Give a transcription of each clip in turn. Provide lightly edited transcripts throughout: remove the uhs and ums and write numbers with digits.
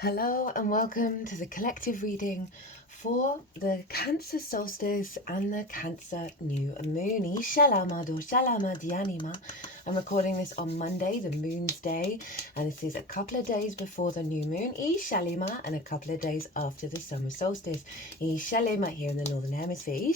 Hello and welcome to the collective reading for the Cancer solstice and the Cancer new moon. I'm recording this on Monday, the moon's day, and this is a couple of days before the new moon, and a couple of days after the summer solstice. Here in the northern hemisphere.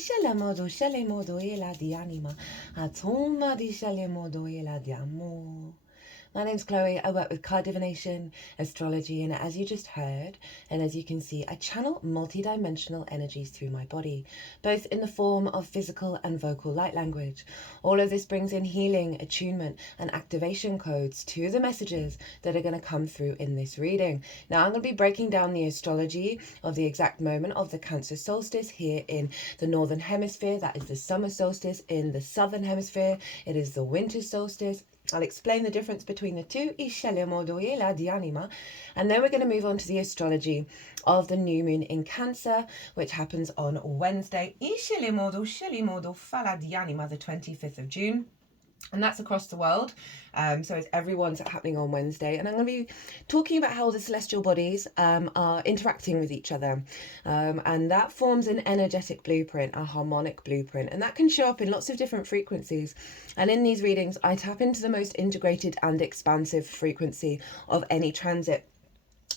My name's Chloe. I work with card divination, astrology, and as you just heard, and as you can see, I channel multidimensional energies through my body, both in the form of physical and vocal light language. All of this brings in healing, attunement, and activation codes to the messages that are going to come through in this reading. Now, I'm going to be breaking down the astrology of the exact moment of the Cancer solstice here in the northern hemisphere. That is the summer solstice. In the southern hemisphere, it is the winter solstice. I'll explain the difference between the two, and then we're going to move on to the astrology of the new moon in Cancer, which happens on Wednesday, the 25th of June. And that's across the world. So it's everyone's happening on Wednesday. And I'm going to be talking about how the celestial bodies are interacting with each other. And that forms an energetic blueprint, a harmonic blueprint. And that can show up in lots of different frequencies. And in these readings, I tap into the most integrated and expansive frequency of any transit.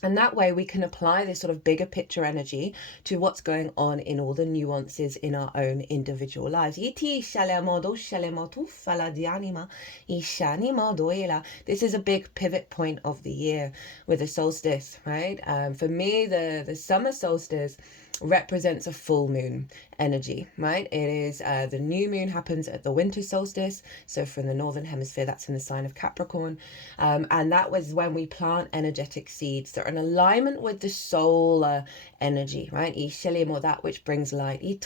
And that way we can apply this sort of bigger picture energy to what's going on in all the nuances in our own individual lives. This is a big pivot point of the year with the solstice, right? For me, the summer solstice represents a full moon energy, right? It is the new moon happens at the winter solstice, so from the northern hemisphere, that's in the sign of Capricorn, and that was when we plant energetic seeds that are in alignment with the solar energy, right? That which brings light. And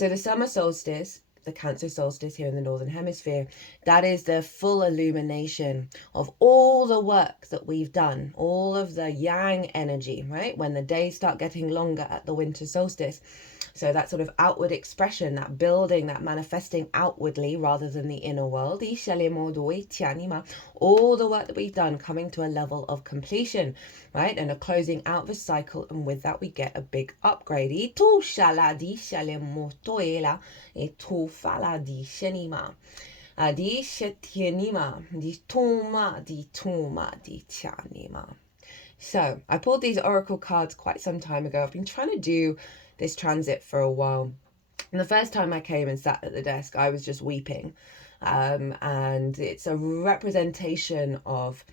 so the summer solstice, the Cancer solstice here in the northern hemisphere, that is the full illumination of all the work that we've done, all of the yang energy, right? When the days start getting longer at the winter solstice. So that sort of outward expression, that building, that manifesting outwardly rather than the inner world. All the work that we've done coming to a level of completion, right? And a closing out the cycle. And with that, we get a big upgrade. So I pulled these oracle cards quite some time ago. I've been trying to do this transit for a while. And the first time I came and sat at the desk, I was just weeping. And it's a representation of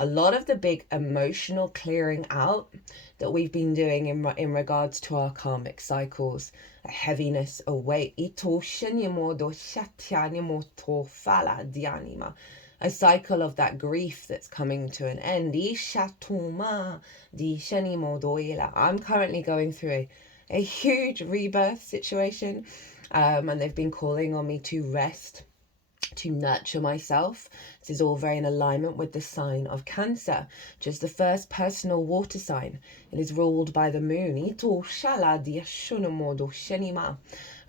a lot of the big emotional clearing out that we've been doing in regards to our karmic cycles. A heaviness, a weight. A cycle of that grief that's coming to an end. I'm currently going through a huge rebirth situation, and they've been calling on me to rest, to nurture myself. This is all very in alignment with the sign of Cancer, which is the first personal water sign. It is ruled by the moon.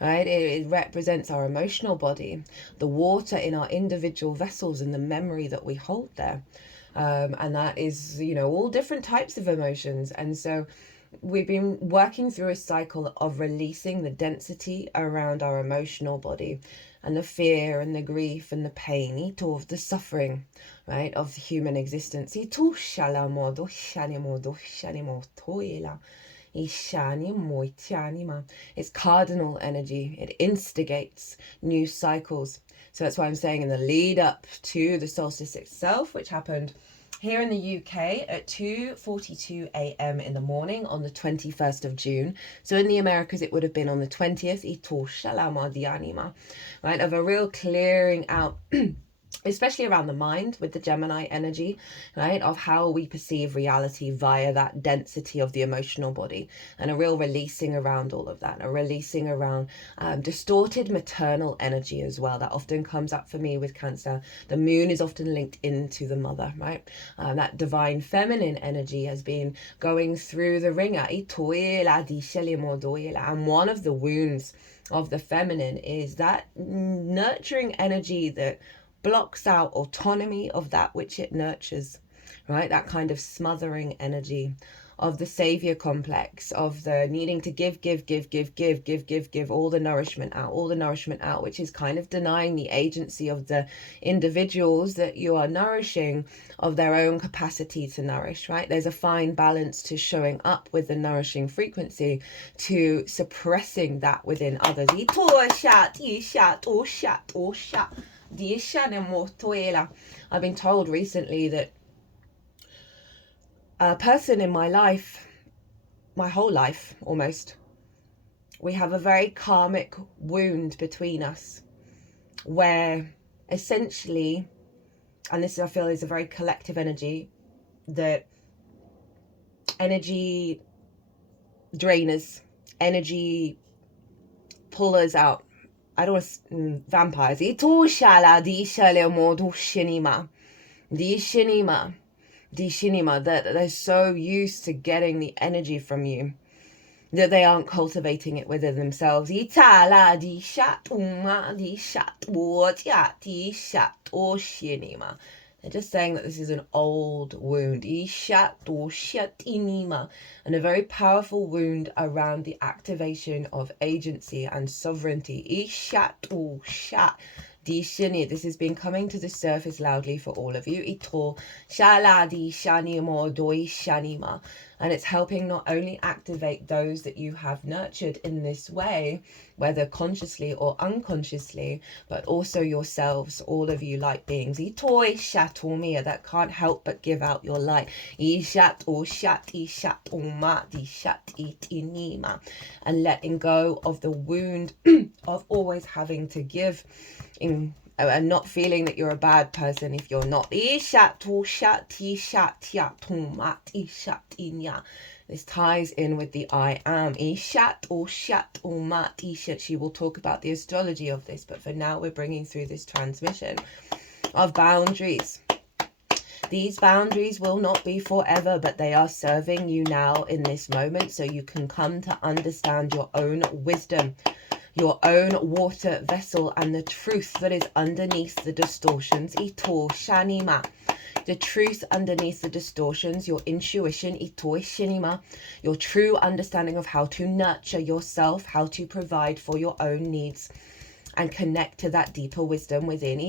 Right? It represents our emotional body, the water in our individual vessels and the memory that we hold there. And that is, all different types of emotions. And so we've been working through a cycle of releasing the density around our emotional body and the fear and the grief and the pain, of the suffering, right, of human existence. It's cardinal energy. It instigates new cycles. So that's why I'm saying in the lead up to the solstice itself, which happened here in the UK at 2:42 a.m. in the morning on the 21st of June. So in the Americas, it would have been on the 20th, right, of a real clearing out, especially around the mind with the Gemini energy, right, of how we perceive reality via that density of the emotional body, and a real releasing around all of that, a releasing around distorted maternal energy as well. That often comes up for me with Cancer. The moon is often linked into the mother, right? That divine feminine energy has been going through the ringer. And one of the wounds of the feminine is that nurturing energy that blocks out autonomy of that which it nurtures, right? That kind of smothering energy of the savior complex, of the needing to give all the nourishment out, which is kind of denying the agency of the individuals that you are nourishing of their own capacity to nourish, right? There's a fine balance to showing up with the nourishing frequency to suppressing that within others. I've been told recently that a person in my life, my whole life almost, we have a very karmic wound between us where essentially, and this I feel is a very collective energy, that energy drainers, energy pullers out. I don't want vampires. That they're so used to getting the energy from you that they aren't cultivating it within themselves. They're just saying that this is an old wound, and a very powerful wound around the activation of agency and sovereignty. This has been coming to the surface loudly for all of you. And it's helping not only activate those that you have nurtured in this way, whether consciously or unconsciously, but also yourselves, all of you light beings. That can't help but give out your light. And letting go of the wound of always having to give, and not feeling that you're a bad person if you're not. This ties in with the I am. She will talk about the astrology of this, but for now we're bringing through this transmission of boundaries. These boundaries will not be forever, but they are serving you now in this moment so you can come to understand your own wisdom, your own water vessel, and the truth that is underneath the distortions. The truth underneath the distortions, your intuition, your true understanding of how to nurture yourself, how to provide for your own needs, and connect to that deeper wisdom within.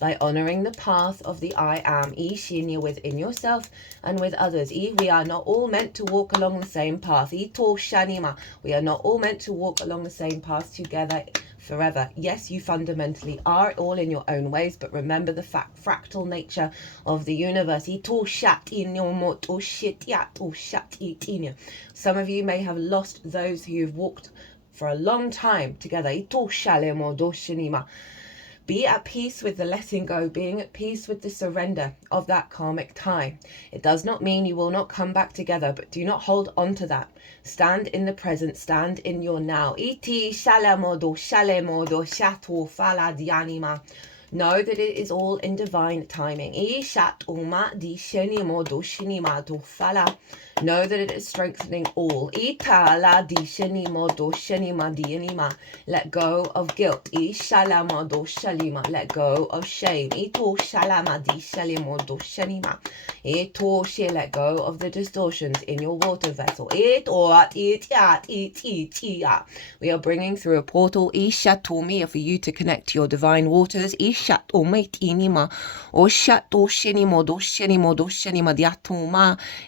By honoring the path of the I am within yourself and with others. We are not all meant to walk along the same path. We are not all meant to walk along the same path together forever. Yes, you fundamentally are, all in your own ways, but remember the fractal nature of the universe. Some of you may have lost those who you've walked for a long time together. Be at peace with the letting go, being at peace with the surrender of that karmic tie. It does not mean you will not come back together, but do not hold on to that. Stand in the present, stand in your now. Know that it is all in divine timing. Know that it is strengthening all. Let go of guilt. Let go of shame. Let go of the distortions in your water vessel. We are bringing through a portal for you to connect to your divine waters. It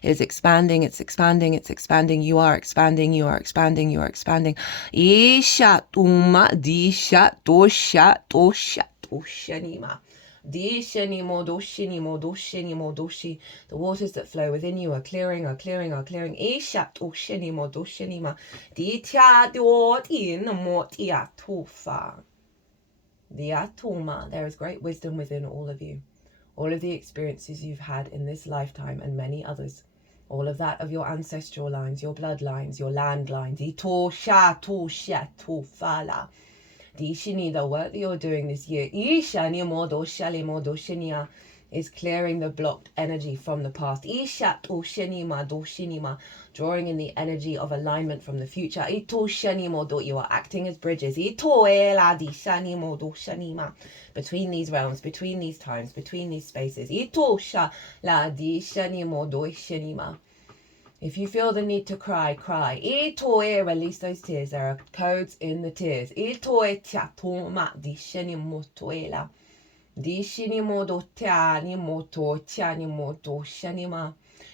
is expanding, it's expanding, it's expanding. You are expanding, you are expanding, you are expanding. The waters that flow within you are clearing, are clearing, are clearing. There is great wisdom within all of you. All of the experiences you've had in this lifetime and many others. All of that of your ancestral lines, your bloodlines, your landlines. The work that you're doing this year. is clearing the blocked energy from the past. Drawing in the energy of alignment from the future. You are acting as bridges between these realms, between these times, between these spaces. If you feel the need to cry, cry. Release those tears. There are codes in the tears.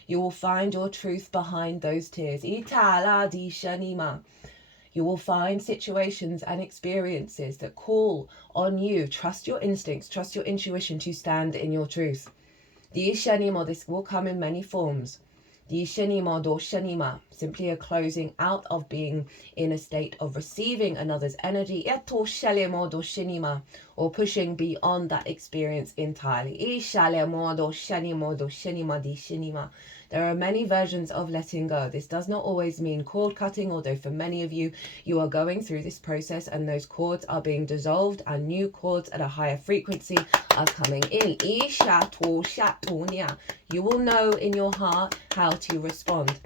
You will find your truth behind those tears. You will find situations and experiences that call on you. Trust your instincts, trust your intuition to stand in your truth. This will come in many forms. Simply a closing out of being in a state of receiving another's energy, or pushing beyond that experience entirely. There are many versions of letting go. This does not always mean cord cutting, although for many of you, you are going through this process and those cords are being dissolved and new cords at a higher frequency are coming in. You will know in your heart how to respond.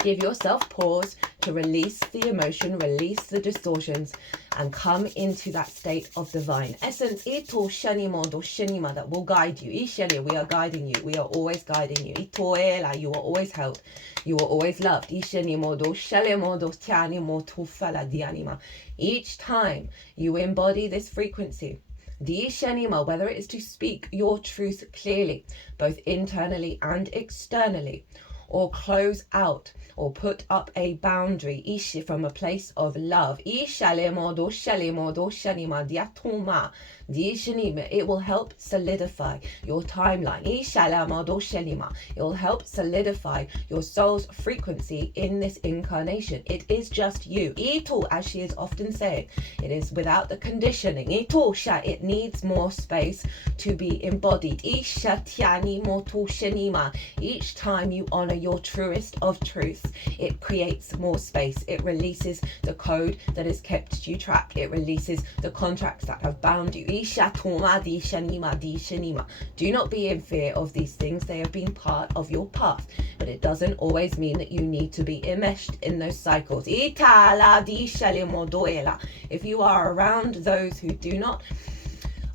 Give yourself pause to release the emotion, release the distortions, and come into that state of divine essence. That will guide you. We are guiding you. We are always guiding you. You are always held. You are always loved. Each time you embody this frequency, whether it is to speak your truth clearly, both internally and externally, or close out or put up a boundary from a place of love, it will help solidify your timeline. It will help solidify your soul's frequency in this incarnation. It is just you. As she is often saying, it is without the conditioning. It needs more space to be embodied. Each time you honor your truest of truths, it creates more space. It releases the code that has kept you trapped. It releases the contracts that have bound you. Do not be in fear of these things. They have been part of your path, but it doesn't always mean that you need to be enmeshed in those cycles. If you are around those who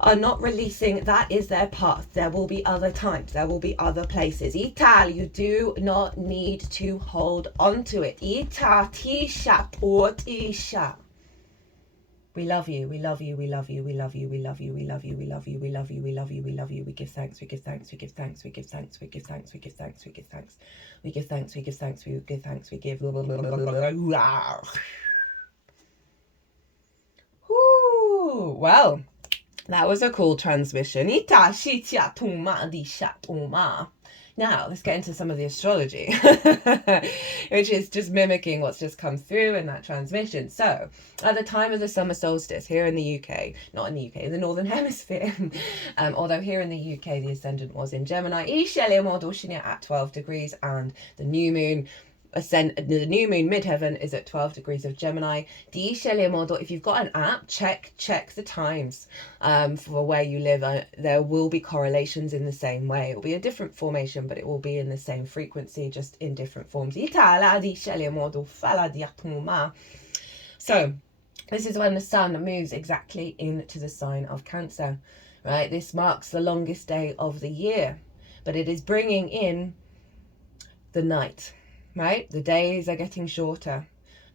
are not releasing, that is their path. There will be other times, there will be other places. You do not need to hold on to it. We love you, we love you, we love you, we love you, we love you, we love you, we love you, we love you, we love you, we love you. We give thanks, we give thanks, we give thanks, we give thanks, we give thanks, we give thanks, we give thanks, we give thanks, we give thanks, we give thanks, we give. Well, that was a cool transmission. Now, let's get into some of the astrology, which is just mimicking what's just come through in that transmission. So, at the time of the summer solstice here in the UK, not in the UK, in the Northern Hemisphere, although here in the UK, the ascendant was in Gemini, at 12 degrees, and the new moon midheaven is at 12 degrees of Gemini. If you've got an app, check the times for where you live. There will be correlations in the same way. It will be a different formation, but it will be in the same frequency, just in different forms. So this is when the sun moves exactly into the sign of Cancer, right? This marks the longest day of the year, but it is bringing in the night. Right? The days are getting shorter.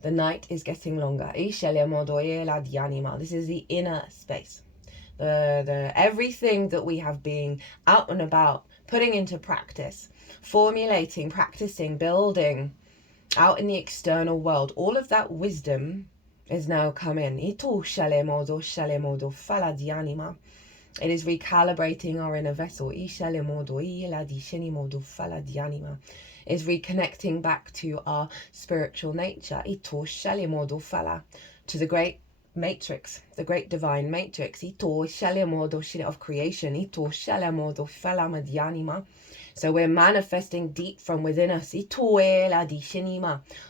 The night is getting longer. This is the inner space. The everything that we have been out and about, putting into practice, formulating, practicing, building out in the external world. All of that wisdom is now come in. It is recalibrating our inner vessel. Is reconnecting back to our spiritual nature, to the great matrix, the great divine matrix. Of creation. So we're manifesting deep from within us.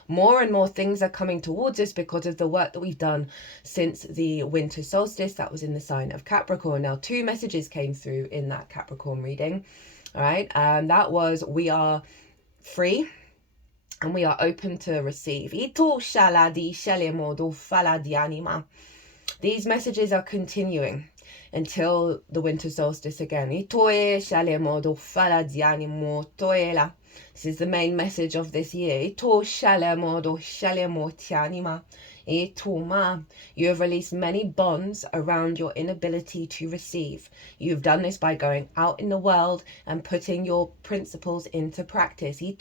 More and more things are coming towards us because of the work that we've done since the winter solstice. That was in the sign of Capricorn. Now, 2 messages came through in that Capricorn reading. All right. That was, we are free and we are open to receive. These messages are continuing until the winter solstice again. This is the main message of this year. You have released many bonds around your inability to receive. You've done this by going out in the world and putting your principles into practice. Now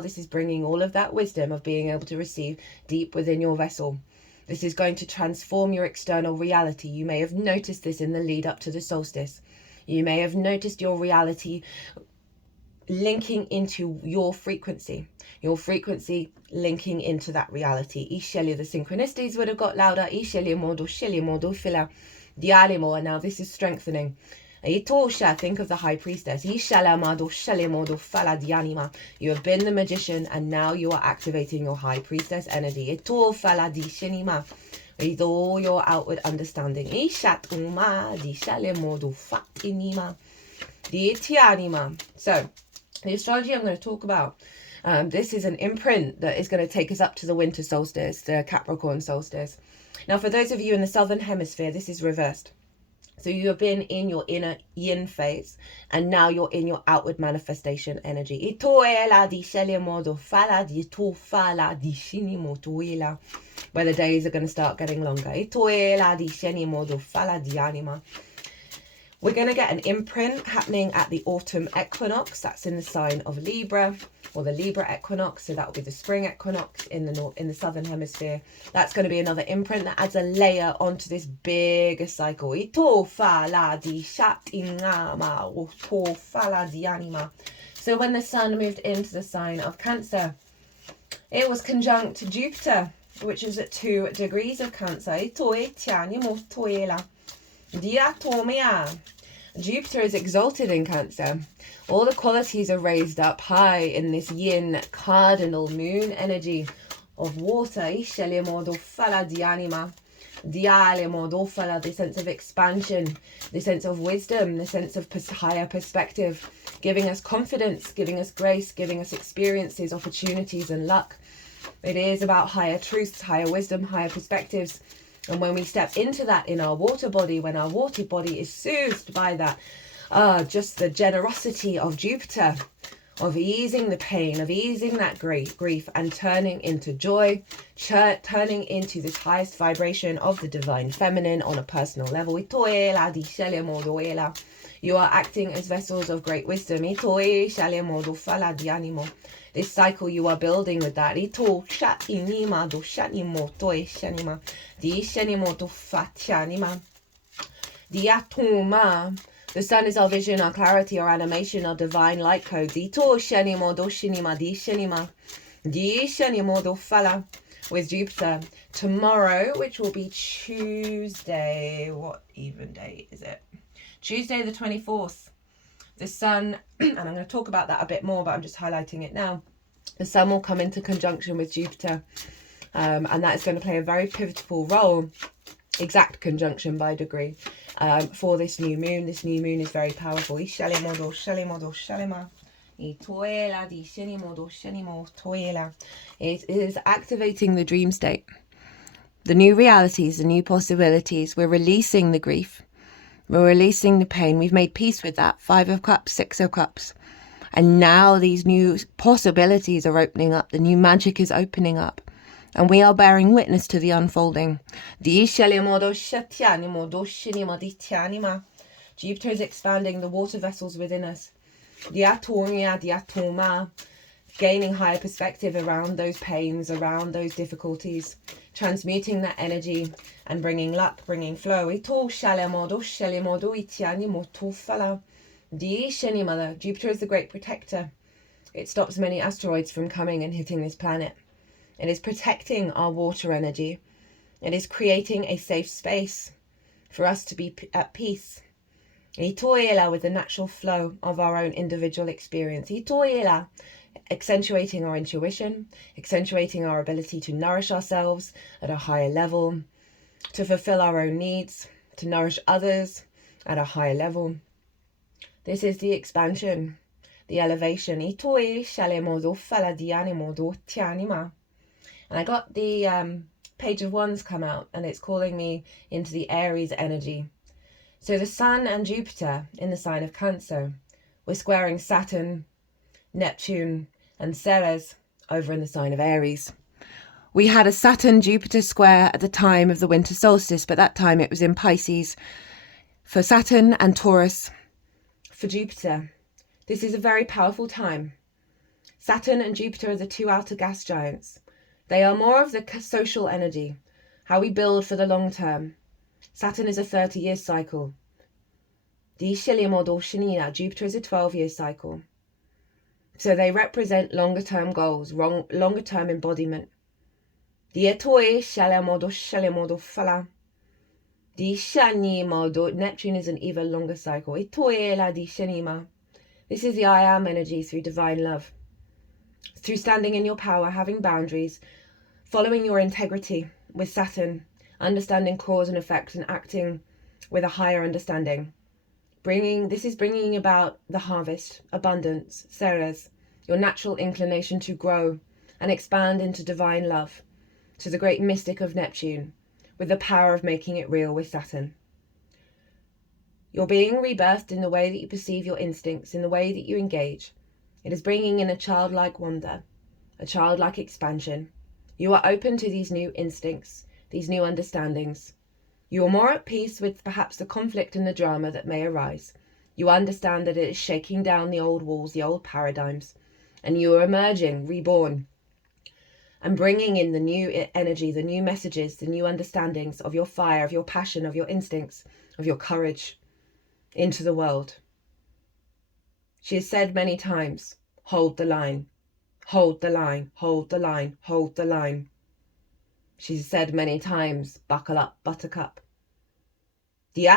this is bringing all of that wisdom of being able to receive deep within your vessel. This is going to transform your external reality. You may have noticed this in the lead up to the solstice. You may have noticed your reality linking into your frequency linking into that reality. The synchronicities would have got louder. And now this is strengthening. Think of the high priestess. You have been the magician and now you are activating your high priestess energy. With all your outward understanding. So the astrology I'm going to talk about, this is an imprint that is going to take us up to the winter solstice, the Capricorn solstice. Now, for those of you in the southern hemisphere, this is reversed. So you have been in your inner yin phase, and now you're in your outward manifestation energy. Where the days are going to start getting longer. We're going to get an imprint happening at the autumn equinox. That's in the sign of Libra, or the Libra equinox. So that will be the spring equinox in the southern hemisphere. That's going to be another imprint that adds a layer onto this bigger cycle. So when the sun moved into the sign of Cancer, it was conjunct Jupiter, which is at 2 degrees of Cancer. Jupiter is exalted in Cancer. All the qualities are raised up high in this yin cardinal moon energy of water. The sense of expansion, the sense of wisdom, the sense of higher perspective, giving us confidence, giving us grace, giving us experiences, opportunities and luck. It is about higher truths, higher wisdom, higher perspectives. And when we step into that in our water body, when our water body is soothed by that, just the generosity of Jupiter, of easing the pain, of easing that grief and turning into joy, turning into this highest vibration of the divine feminine on a personal level. You are acting as vessels of great wisdom. This cycle you are building with that. The sun is our vision, our clarity, our animation, our divine light codes. With Jupiter. Tomorrow, which will be Tuesday, what even day is it? Tuesday the 24th. The sun, and I'm going to talk about that a bit more, but I'm just highlighting it now. The sun will come into conjunction with Jupiter, and that is going to play a very pivotal role, exact conjunction by degree, for this new moon. This new moon is very powerful. It is activating the dream state, the new realities, the new possibilities. We're releasing the grief. We're releasing the pain. We've made peace with that. 5 of Cups, 6 of Cups. And now these new possibilities are opening up. The new magic is opening up. And we are bearing witness to the unfolding. Jupiter is expanding the water vessels within us. Gaining higher perspective around those pains, around those difficulties, transmuting that energy and bringing luck, bringing flow. Jupiter is the great protector. It stops many asteroids from coming and hitting this planet. It is protecting our water energy. It is creating a safe space for us to be at peace. Itoela, with the natural flow of our own individual experience. Itoela, accentuating our intuition, accentuating our ability to nourish ourselves at a higher level, to fulfill our own needs, to nourish others at a higher level. This is the expansion, the elevation. And I got the Page of Wands come out, and it's calling me into the Aries energy. So the Sun and Jupiter in the sign of Cancer, we're squaring Saturn, Neptune and Ceres over in the sign of Aries. We had a Saturn-Jupiter square at the time of the winter solstice, but that time it was in Pisces for Saturn and Taurus for Jupiter. This is a very powerful time. Saturn and Jupiter are the two outer gas giants. They are more of the social energy, how we build for the long term. Saturn is a 30-year cycle. Jupiter is a 12-year cycle. So they represent longer term goals, longer term embodiment. Neptune is an even longer cycle. This is the I am energy through divine love. Through standing in your power, having boundaries, following your integrity with Saturn, understanding cause and effect and acting with a higher understanding. This is bringing about the harvest, abundance, Ceres, your natural inclination to grow and expand into divine love, to the great mystic of Neptune, with the power of making it real with Saturn. You're being rebirthed in the way that you perceive your instincts, in the way that you engage. It is bringing in a childlike wonder, a childlike expansion. You are open to these new instincts, these new understandings. You are more at peace with perhaps the conflict and the drama that may arise. You understand that it is shaking down the old walls, the old paradigms, and you are emerging, reborn, and bringing in the new energy, the new messages, the new understandings of your fire, of your passion, of your instincts, of your courage into the world. She has said many times, hold the line, hold the line, hold the line, hold the line. She's said many times, buckle up, buttercup. You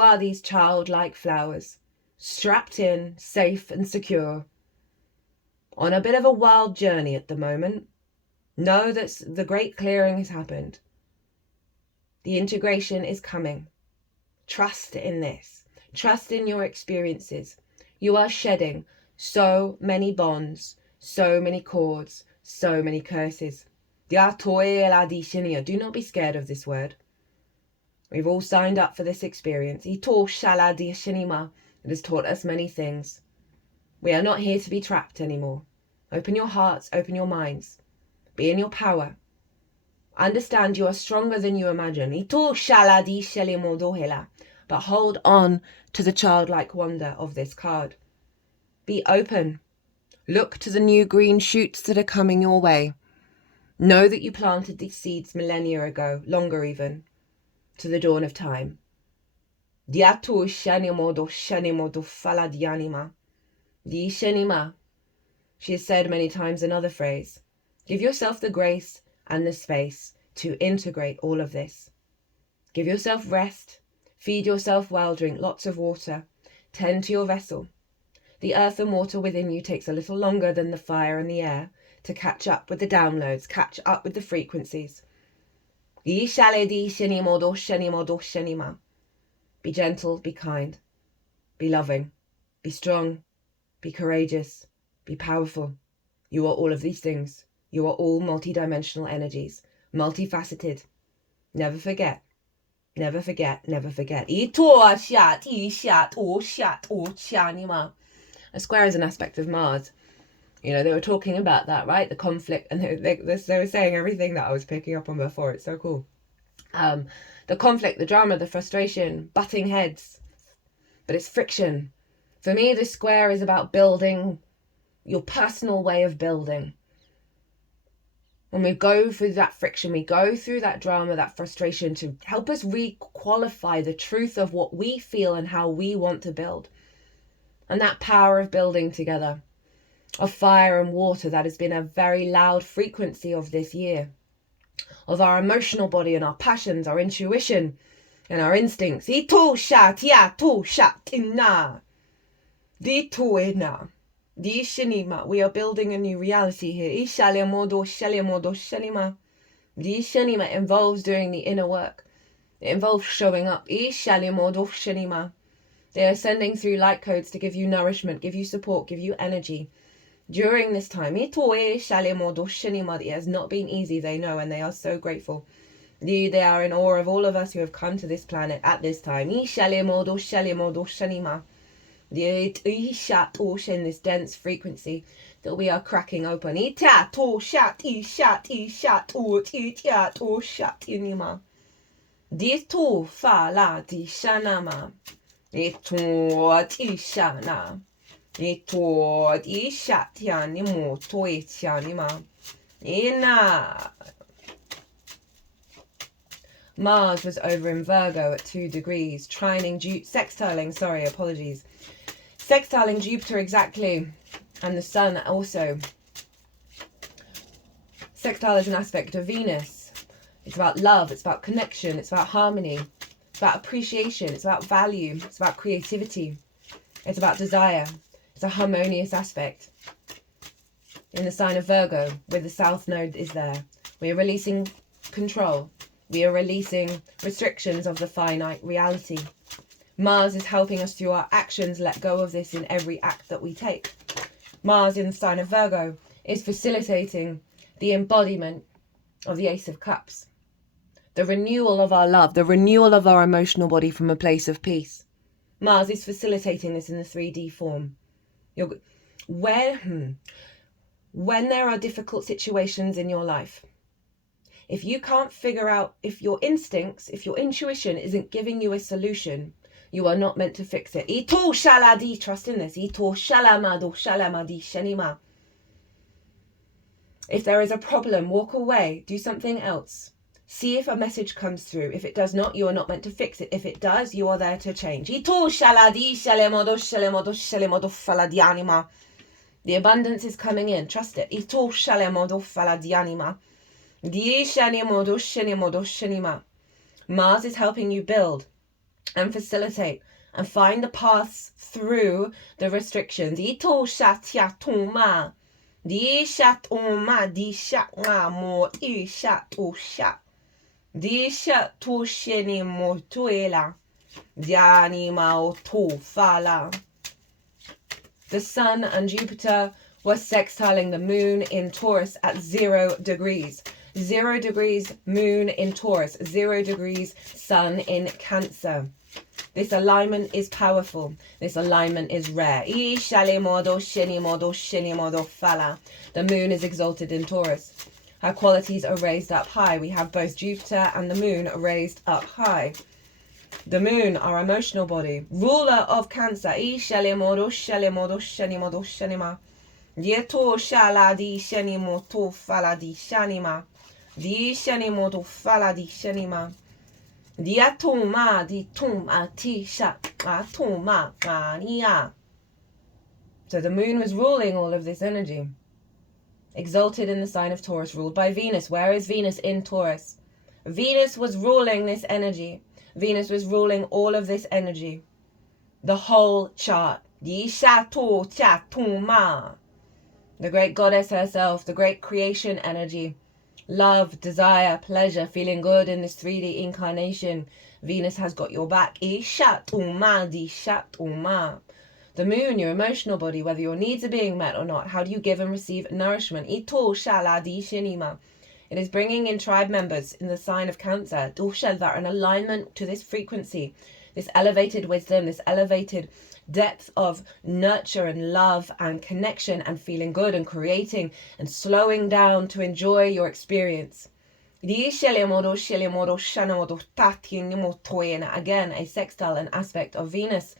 are these childlike flowers, strapped in, safe and secure, on a bit of a wild journey at the moment. Know that the great clearing has happened. The integration is coming. Trust in this. Trust in your experiences. You are shedding so many bonds, so many cords, so many curses. Do not be scared of this word. We've all signed up for this experience. It has taught us many things. We are not here to be trapped anymore. Open your hearts, open your minds. Be in your power. Understand you are stronger than you imagine. But hold on to the childlike wonder of this card. Be open. Look to the new green shoots that are coming your way. Know that you planted these seeds millennia ago, longer even, to the dawn of time. She has said many times another phrase. Give yourself the grace and the space to integrate all of this. Give yourself rest. Feed yourself well. Drink lots of water. Tend to your vessel. The earth and water within you takes a little longer than the fire and the air to catch up with the downloads, catch up with the frequencies. Be gentle, be kind, be loving, be strong, be courageous, be powerful. You are all of these things. You are all multidimensional energies, multifaceted. Never forget. Never forget, never forget. A square is an aspect of Mars. You know, they were talking about that, right? The conflict, and they were saying everything that I was picking up on before. It's so cool. The conflict, the drama, the frustration, butting heads. But it's friction. For me, the square is about building your personal way of building. When we go through that friction, we go through that drama, that frustration, to help us re-qualify the truth of what we feel and how we want to build. And that power of building together. of fire and water that has been a very loud frequency of this year, of our emotional body and our passions, our intuition and our instincts. Ito shat ya to shat inna. Di tuena. Di shinima. We are building a new reality here. Ishalemodo shalemodo shanima. Di shanima involves doing the inner work. It involves showing up. Ishalemodo shanima. They are sending through light codes to give you nourishment, give you support, give you energy. During this time, it has not been easy, they know, and they are so grateful. They are in awe of all of us who have come to this planet at this time. This dense frequency that we are cracking open. Mars was over in Virgo at 2 degrees, sextiling Jupiter exactly, and the Sun also. Sextile is an aspect of Venus. It's about love, it's about connection, it's about harmony, it's about appreciation, it's about value, it's about creativity, it's about desire. It's a harmonious aspect. In the sign of Virgo, where the South Node is there, we are releasing control. We are releasing restrictions of the finite reality. Mars is helping us through our actions let go of this in every act that we take. Mars in the sign of Virgo is facilitating the embodiment of the Ace of Cups. The renewal of our love, the renewal of our emotional body from a place of peace. Mars is facilitating this in the 3D form. When there are difficult situations in your life, if you can't figure out, if your instincts, if your intuition isn't giving you a solution, you are not meant to fix it. Ito shaladi, trust in this. Ito shalamado shalamadi shenima. If there is a problem, walk away, do something else. See if a message comes through. If it does not, you are not meant to fix it. If it does, you are there to change. Ito shaladi shalemodo shalemodo shalemodo faladianima. The abundance is coming in. Trust it. Ito shalemodo faladianima. Di shanimodo shanimodo shanima. Mars is helping you build and facilitate and find the paths through the restrictions. Ito shatyatuma. Di shatuma di shatma mo I shatusha. Di shatusheni motuela. Dianima otufala. The Sun and Jupiter were sextiling the Moon in Taurus at 0 degrees. 0 degrees Moon in Taurus, 0 degrees Sun in Cancer. This alignment is powerful. This alignment is rare. The Moon is exalted in Taurus. Her qualities are raised up high. We have both Jupiter and the Moon raised up high. The Moon, our emotional body, ruler of Cancer. Dieto shaladi shanimo to faladi shanima. Di shanimo to faladi shanima. Diatoma di tum atisha atoma mania. So the Moon was ruling all of this energy. Exalted in the sign of Taurus, ruled by Venus. Where is Venus? In Taurus. Venus was ruling this energy. Venus was ruling all of this energy. The whole chart. The great goddess herself, the great creation energy. Love, desire, pleasure, feeling good in this 3D incarnation. Venus has got your back. The Moon, your emotional body, whether your needs are being met or not. How do you give and receive nourishment? It is bringing in tribe members in the sign of Cancer that are in alignment to this frequency, this elevated wisdom, this elevated depth of nurture and love and connection and feeling good and creating and slowing down to enjoy your experience. Again, a sextile, an aspect of Venus.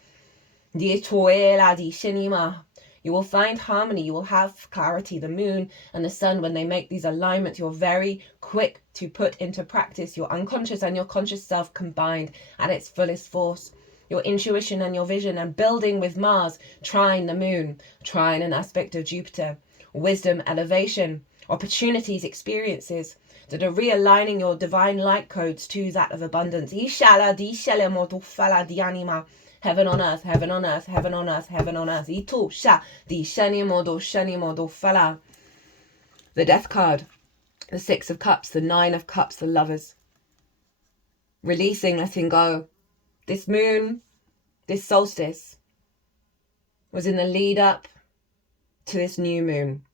You will find harmony, you will have clarity. The Moon and the Sun, when they make these alignments, you're very quick to put into practice your unconscious and your conscious self combined at its fullest force. your intuition and your vision, and building with Mars, trine the moon, trine an aspect of Jupiter, wisdom, elevation, opportunities, experiences that are realigning your divine light codes to that of abundance. Ishala di shele modufala di anima. Heaven on earth, heaven on earth, heaven on earth, heaven on earth. Ito sha di shani modufala. The Death card, the Six of Cups, the Nine of Cups, the Lovers. Releasing, letting go. This moon, this solstice, was in the lead up to this new moon.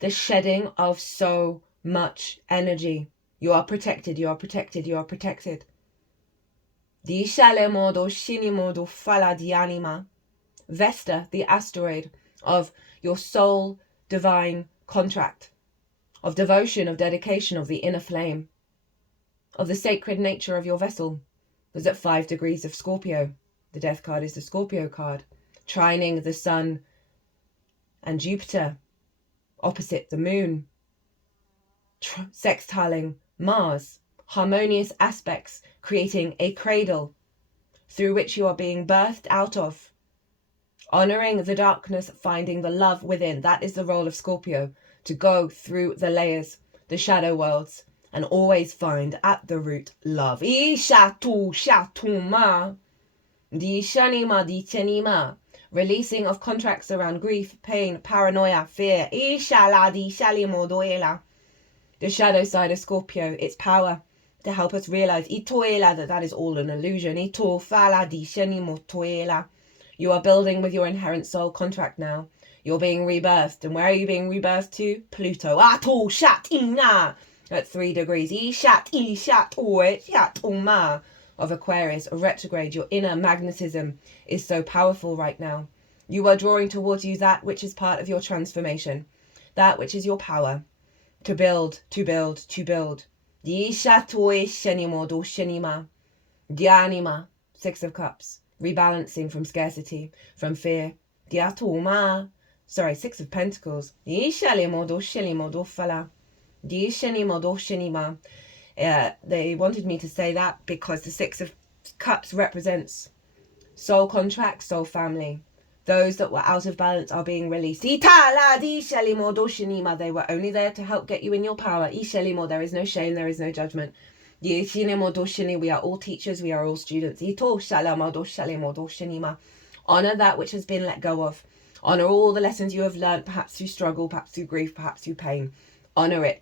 The shedding of so much energy. You are protected, you are protected, you are protected. Di shale modo shini modo fala di anima. Vesta, the asteroid of your soul divine contract, of devotion, of dedication, of the inner flame, of the sacred nature of your vessel, was at 5 degrees of Scorpio. The Death card is the Scorpio card, trining the sun and Jupiter, opposite the moon, sextiling Mars, harmonious aspects, creating a cradle through which you are being birthed out of, honoring the darkness, finding the love within. That is the role of Scorpio, to go through the layers, the shadow worlds, and always find at the root love. Releasing of contracts around grief, pain, paranoia, fear. The shadow side of Scorpio, its power to help us realize that is all an illusion. You are building with your inherent soul contract now. You're being rebirthed. And where are you being rebirthed to? Pluto. At 3 degrees. Of Aquarius, of retrograde. Your inner magnetism is so powerful right now. You are drawing towards you that which is part of your transformation. That which is your power. To build, to build, to build. Dianima. 6 of Cups. Rebalancing from scarcity, from fear. 6 of Pentacles. They wanted me to say that because the 6 of Cups represents soul contracts, soul family. Those that were out of balance are being released. They were only there to help get you in your power. There is no shame, there is no judgment. We are all teachers, we are all students. Honor that which has been let go of. Honor all the lessons you have learned, perhaps through struggle, perhaps through grief, perhaps through pain. Honor it.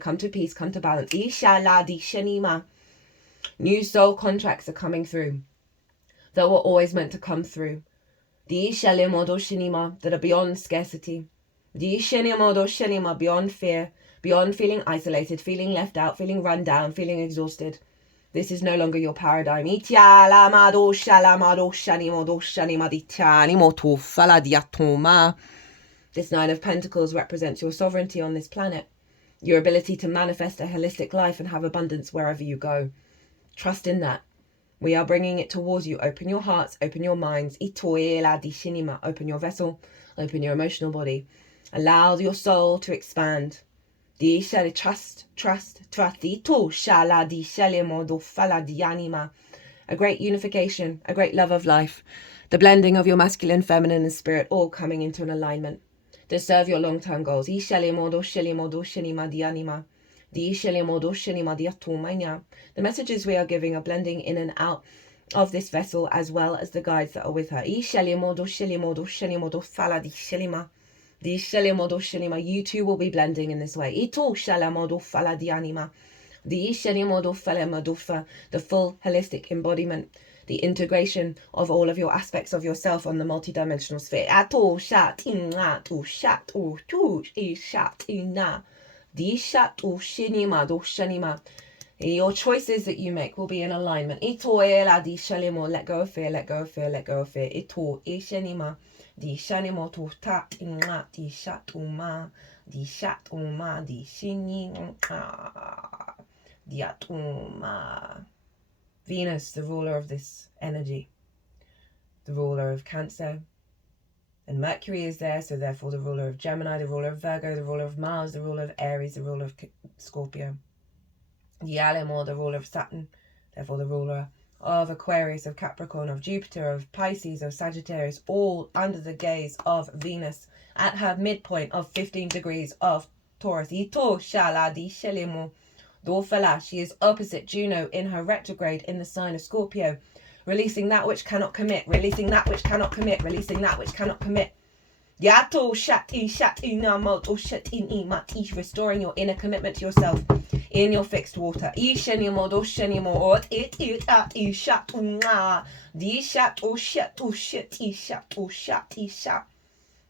Come to peace, come to balance. New soul contracts are coming through that were always meant to come through. That are beyond scarcity. Beyond fear, beyond feeling isolated, feeling left out, feeling run down, feeling exhausted. This is no longer your paradigm. This 9 of Pentacles represents your sovereignty on this planet, your ability to manifest a holistic life and have abundance wherever you go. Trust in that. We are bringing it towards you. Open your hearts, open your minds. Open your vessel, open your emotional body. Allow your soul to expand. Trust. A great unification, a great love of life. The blending of your masculine, feminine, and spirit all coming into an alignment to serve your long-term goals. The messages we are giving are blending in and out of this vessel as well as the guides that are with her. You too will be blending in this way. The full holistic embodiment, the integration of all of your aspects of yourself on the multidimensional sphere. Your choices that you make will be in alignment. Let go of fear, let go of fear, let go of fear. Venus, the ruler of this energy, the ruler of Cancer, and Mercury is there, so therefore the ruler of Gemini, the ruler of Virgo, the ruler of Mars, the ruler of Aries, the ruler of Scorpio. The ruler of Saturn, therefore the ruler of Aquarius, of Capricorn, of Jupiter, of Pisces, of Sagittarius, all under the gaze of Venus at her midpoint of 15 degrees of Taurus. Ito shala di shelimo dorfala. She is opposite Juno in her retrograde in the sign of Scorpio, releasing that which cannot commit, releasing that which cannot commit, releasing that which cannot commit. Yato shati namoto shati mati, restoring your inner commitment to yourself in your fixed water. Ishenimo do shenimo it at ishatu na di shatu shatu shati shatu shati shat.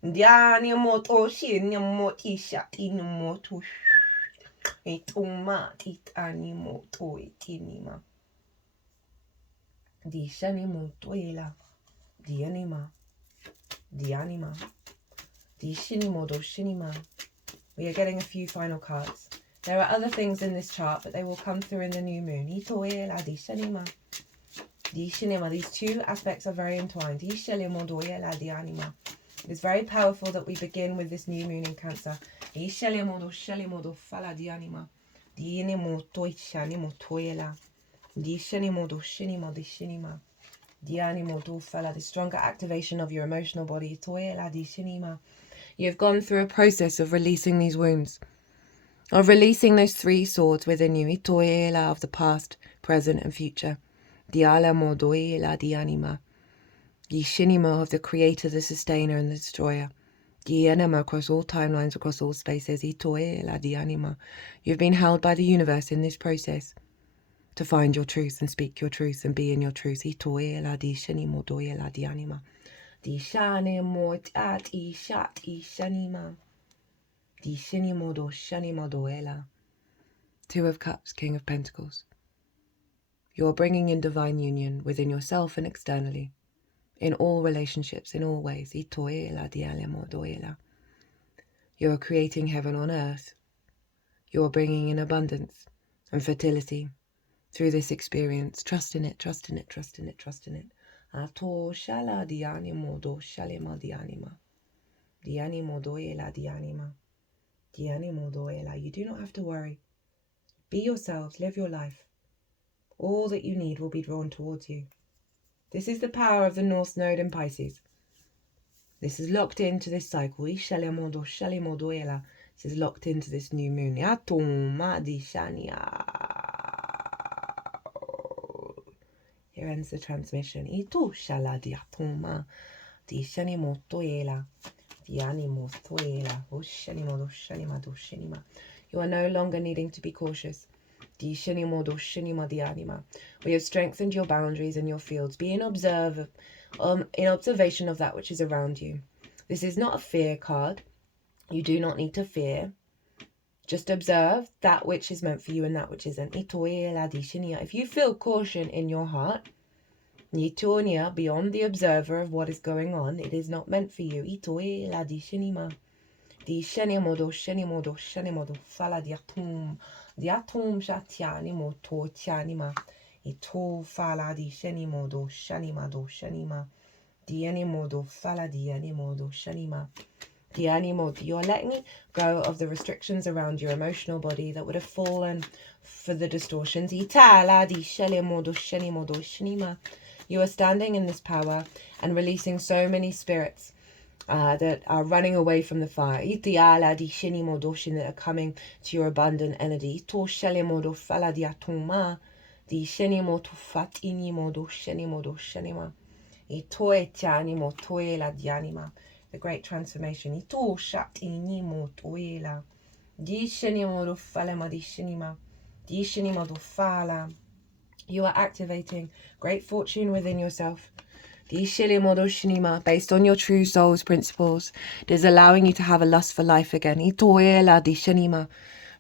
Dianimo to shinimo ti shati no to ituma it animo to itinima. Di shenimo toila di anima di anima. The Shinimo do Shinima. We are getting a few final cards. There are other things in this chart, but they will come through in the new moon. Itoela di Shinima. Di Shinima. These two aspects are very entwined. Di Shelimo doela di anima. It is very powerful that we begin with this new moon in Cancer. Di Shelimo do fala di anima. Di inimo toi shanimo toela. Di Shinimo do Shinima di Shinima. Di animo do fala. The stronger activation of your emotional body. Toela di Shinima. You've gone through a process of releasing these wounds, of releasing those three swords within you, itoela, of the past, present, and future, dialamo doela di anima, the shinimo, of the creator, the sustainer, and the destroyer, the anima, across all timelines, across all spaces, itoela di anima. You've been held by the universe in this process to find your truth and speak your truth and be in your truth, itoela di shinimo doela di anima. Di shanimo at ishat ishanima. Di shinimo do shanimo doela. Two of Cups, King of Pentacles. You're bringing in divine union within yourself and externally, in all relationships, in all ways. Itoela di alemo doela. You're creating heaven on earth. You're bringing in abundance and fertility through this experience. Trust in it, trust in it, trust in it, trust in it. Ato shala di animo do shalema di anima. Di animo doela di anima. Di animo doela. You do not have to worry. Be yourselves, live your life. All that you need will be drawn towards you. This is the power of the North Node in Pisces. This is locked into this cycle. Ishalemo do shalemo doela. This is locked into this new moon. Ato ma di shania. Here ends the transmission. Ito shala di atoma di shanimo toela di animo toela o shanimo do shanima do shanima. You are no longer needing to be cautious. Di shanimo do shanima di anima. We have strengthened your boundaries and your fields. Be in observation of that which is around you. This is not a fear card. You do not need to fear. Just observe that which is meant for you and that which isn't. If you feel caution in your heart, beyond the observer of what is going on, it is not meant for you. Fala diatum shatianimo to tianima. Ito fala di shenimo do shanima do shanima. Dianimo do fala dianimo do shanima. You're letting go of the restrictions around your emotional body that would have fallen for the distortions. You are standing in this power and releasing so many spirits that are running away from the fire. That are coming to your abundant energy. The great transformation. Ito shatinimo toela. Di shenimo do falema di shenima. Di shenimo do fala. You are activating great fortune within yourself. Di shenimo do shenima, based on your true soul's principles. It is allowing you to have a lust for life again. Itoela di shenima.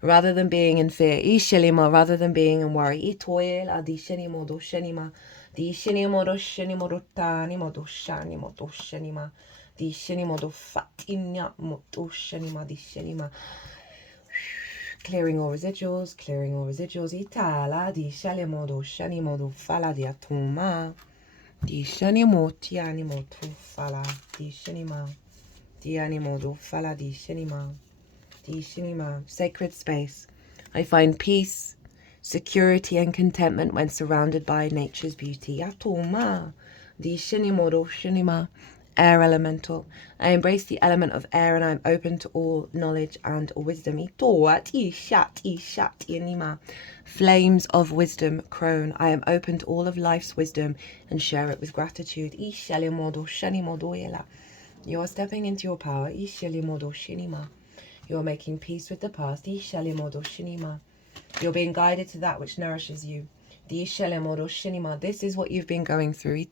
Rather than being in fear. Ishelima, rather than being in worry. Itoela di shenimo do shenima. Di shenimo do shenimo do tanimo do shanimo do shenima. Di shenimo do fatinya moto shenima di shenima. Clearing all residuals, clearing all residuals. Itala di shalimo do shanimo do fala di atoma. Di shanimo ti animo tu fala di shenima. Di animo do fala di shenima. Di shenima. Sacred space. I find peace, security and contentment when surrounded by nature's beauty. Atoma, di shinimodo shinima, air elemental. I embrace the element of air and I am open to all knowledge and wisdom. Itoat, ishat, ishat, inima. Flames of wisdom, crone. I am open to all of life's wisdom and share it with gratitude. Ishalimodo shanimodo ela. You are stepping into your power. Ishalimodo shinima. You are making peace with the past. Ishalimodo shinima. You're being guided to that which nourishes you. This is what you've been going through.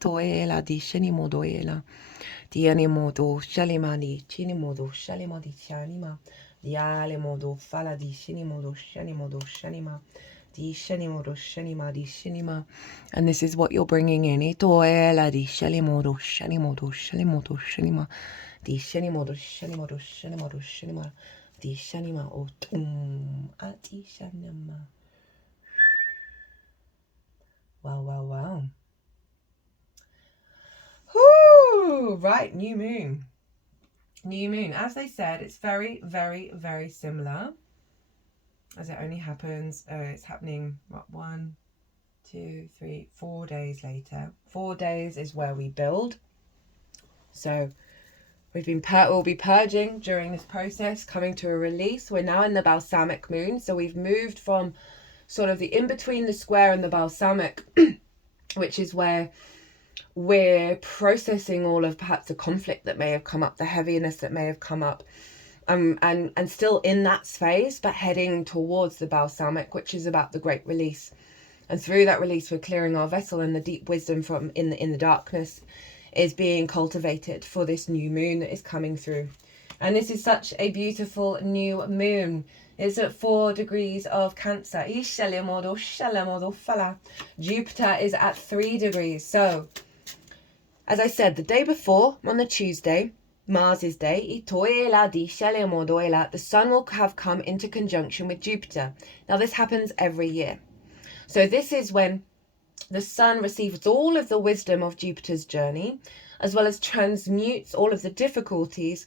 Dianimodo shalimani chinimodo shalimadi shanima. Dialemodo fala di shinimodo shanimodo shanima. Di shanimodo shanima di shinima. And this is what you're bringing in. Itoela di shalimodo shanimodo shalimodo shanima. Di shanimodo shanimodo shanimodo shanima. Di shanima otum ati shanima. Wow, wow, wow. Whoo! Right, new moon. New moon. As they said, it's very, very, very similar. As it only happens, it's happening, what, 1, 2, 3, 4 days later. 4 days is where we build. So we'll be purging during this process, coming to a release. We're now in the balsamic moon. So we've moved from sort of the in between the square and the balsamic, which is where we're processing all of perhaps the conflict that may have come up, the heaviness that may have come up, and still in that phase, but heading towards the balsamic, which is about the great release. And through that release, we're clearing our vessel, and the deep wisdom from in the darkness is being cultivated for this new moon that is coming through. And this is such a beautiful new moon. It's at 4 degrees of Cancer. Jupiter is at 3 degrees. So, as I said, the day before, on the Tuesday, Mars's day, the sun will have come into conjunction with Jupiter. Now, this happens every year. So this is when the sun receives all of the wisdom of Jupiter's journey, as well as transmutes all of the difficulties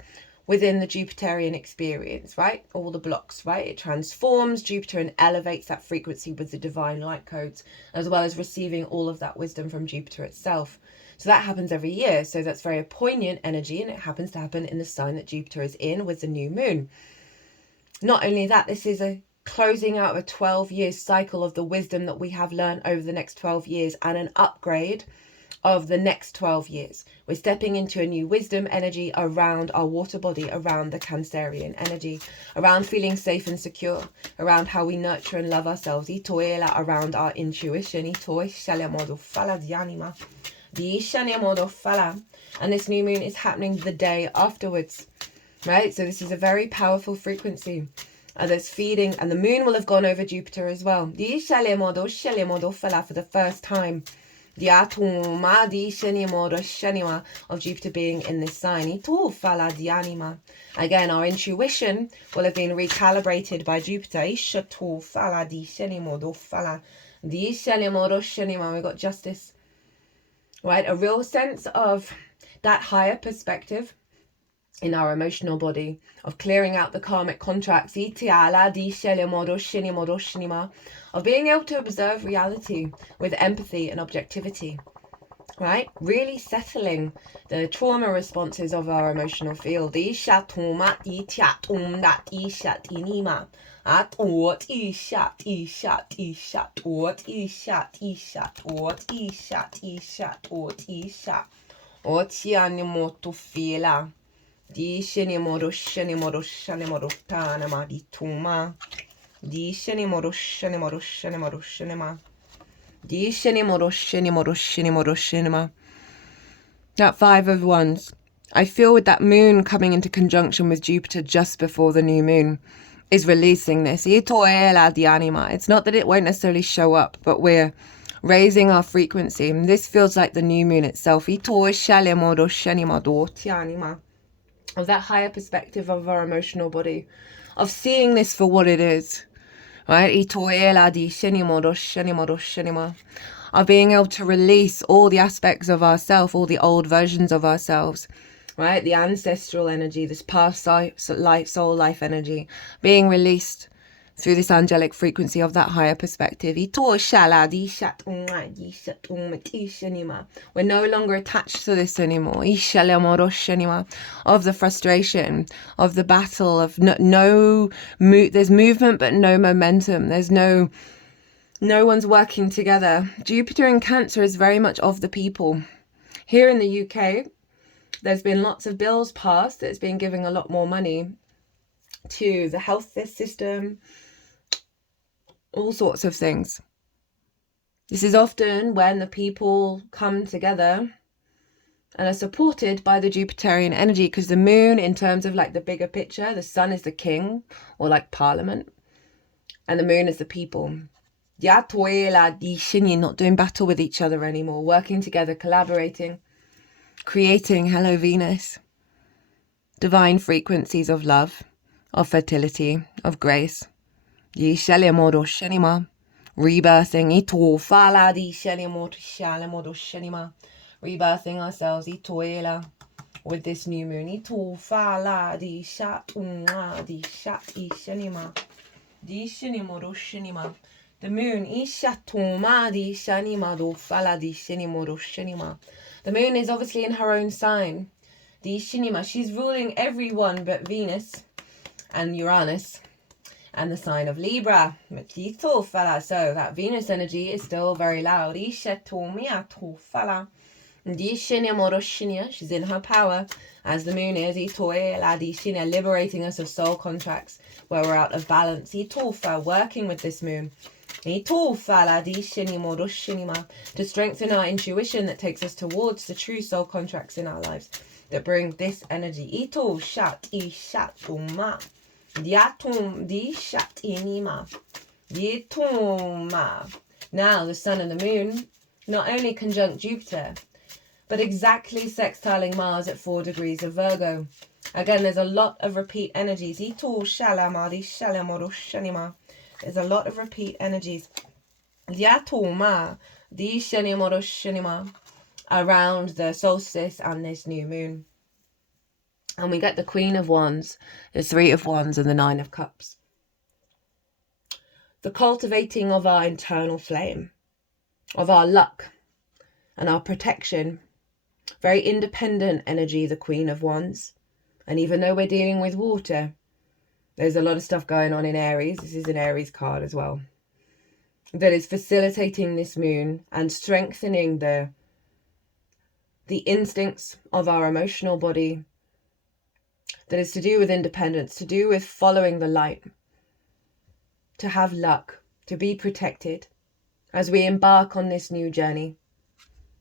within the Jupiterian experience, right? All the blocks, right? It transforms Jupiter and elevates that frequency with the divine light codes, as well as receiving all of that wisdom from Jupiter itself. So that happens every year. So that's very poignant energy, and it happens to happen in the sign that Jupiter is in with the new moon. Not only that, this is a closing out of a 12-year cycle of the wisdom that we have learned over the next 12 years and an upgrade of the next 12 years. We're stepping into a new wisdom energy around our water body, around the Cancerian energy, around feeling safe and secure, around how we nurture and love ourselves, around our intuition. And this new moon is happening the day afterwards, right? So this is a very powerful frequency. There's feeding, and the moon will have gone over Jupiter as well. For the first time. Of Jupiter being in this sign. Again, our intuition will have been recalibrated by Jupiter. We've got justice, right? A real sense of that higher perspective in our emotional body, of clearing out the karmic contracts, of being able to observe reality with empathy and objectivity, right? Really settling the trauma responses of our emotional field. Di shenimodo shenimodo shenimodo tanama di tuma. Di shenimodo shenimodo shenimodo shenima. Di shenimodo shenimodo shenimodo shenima. That 5 of Wands. I feel with that moon coming into conjunction with Jupiter just before the new moon is releasing this. It's not that it won't necessarily show up, but we're raising our frequency. And this feels like the new moon itself. Of that higher perspective of our emotional body, of seeing this for what it is, right? Of being able to release all the aspects of ourself, all the old versions of ourselves, right? The ancestral energy, this past life, soul life energy, being released through this angelic frequency of that higher perspective. We're no longer attached to this anymore. Of the frustration, of the battle, of there's movement but no momentum. There's no one's working together. Jupiter in Cancer is very much of the people. Here in the UK, there's been lots of bills passed that's been giving a lot more money to the health system, all sorts of things. This is often when the people come together and are supported by the Jupiterian energy, because the moon, in terms of like the bigger picture, the sun is the king, or like parliament, and the moon is the people. Not doing battle with each other anymore, working together, collaborating, creating, hello Venus, divine frequencies of love, of fertility, of grace. Rebirthing, rebirthing ourselves with this new moon. The moon, the moon is obviously in her own sign. She's ruling everyone but Venus and Uranus and the sign of Libra. So that Venus energy is still very loud. She's in her power, as the moon is, liberating us of soul contracts where we're out of balance. Working with this moon to strengthen our intuition that takes us towards the true soul contracts in our lives that bring this energy. Now the sun and the moon not only conjunct Jupiter, but exactly sextiling Mars at 4 degrees of Virgo. Again, there's a lot of repeat energies. There's a lot of repeat energies around the solstice and this new moon. And we get the Queen of Wands, the 3 of Wands, and the 9 of Cups. The cultivating of our internal flame, of our luck and our protection. Very independent energy, the Queen of Wands. And even though we're dealing with water, there's a lot of stuff going on in Aries. This is an Aries card as well. That is facilitating this moon and strengthening the instincts of our emotional body. That is to do with independence, to do with following the light, to have luck, to be protected as we embark on this new journey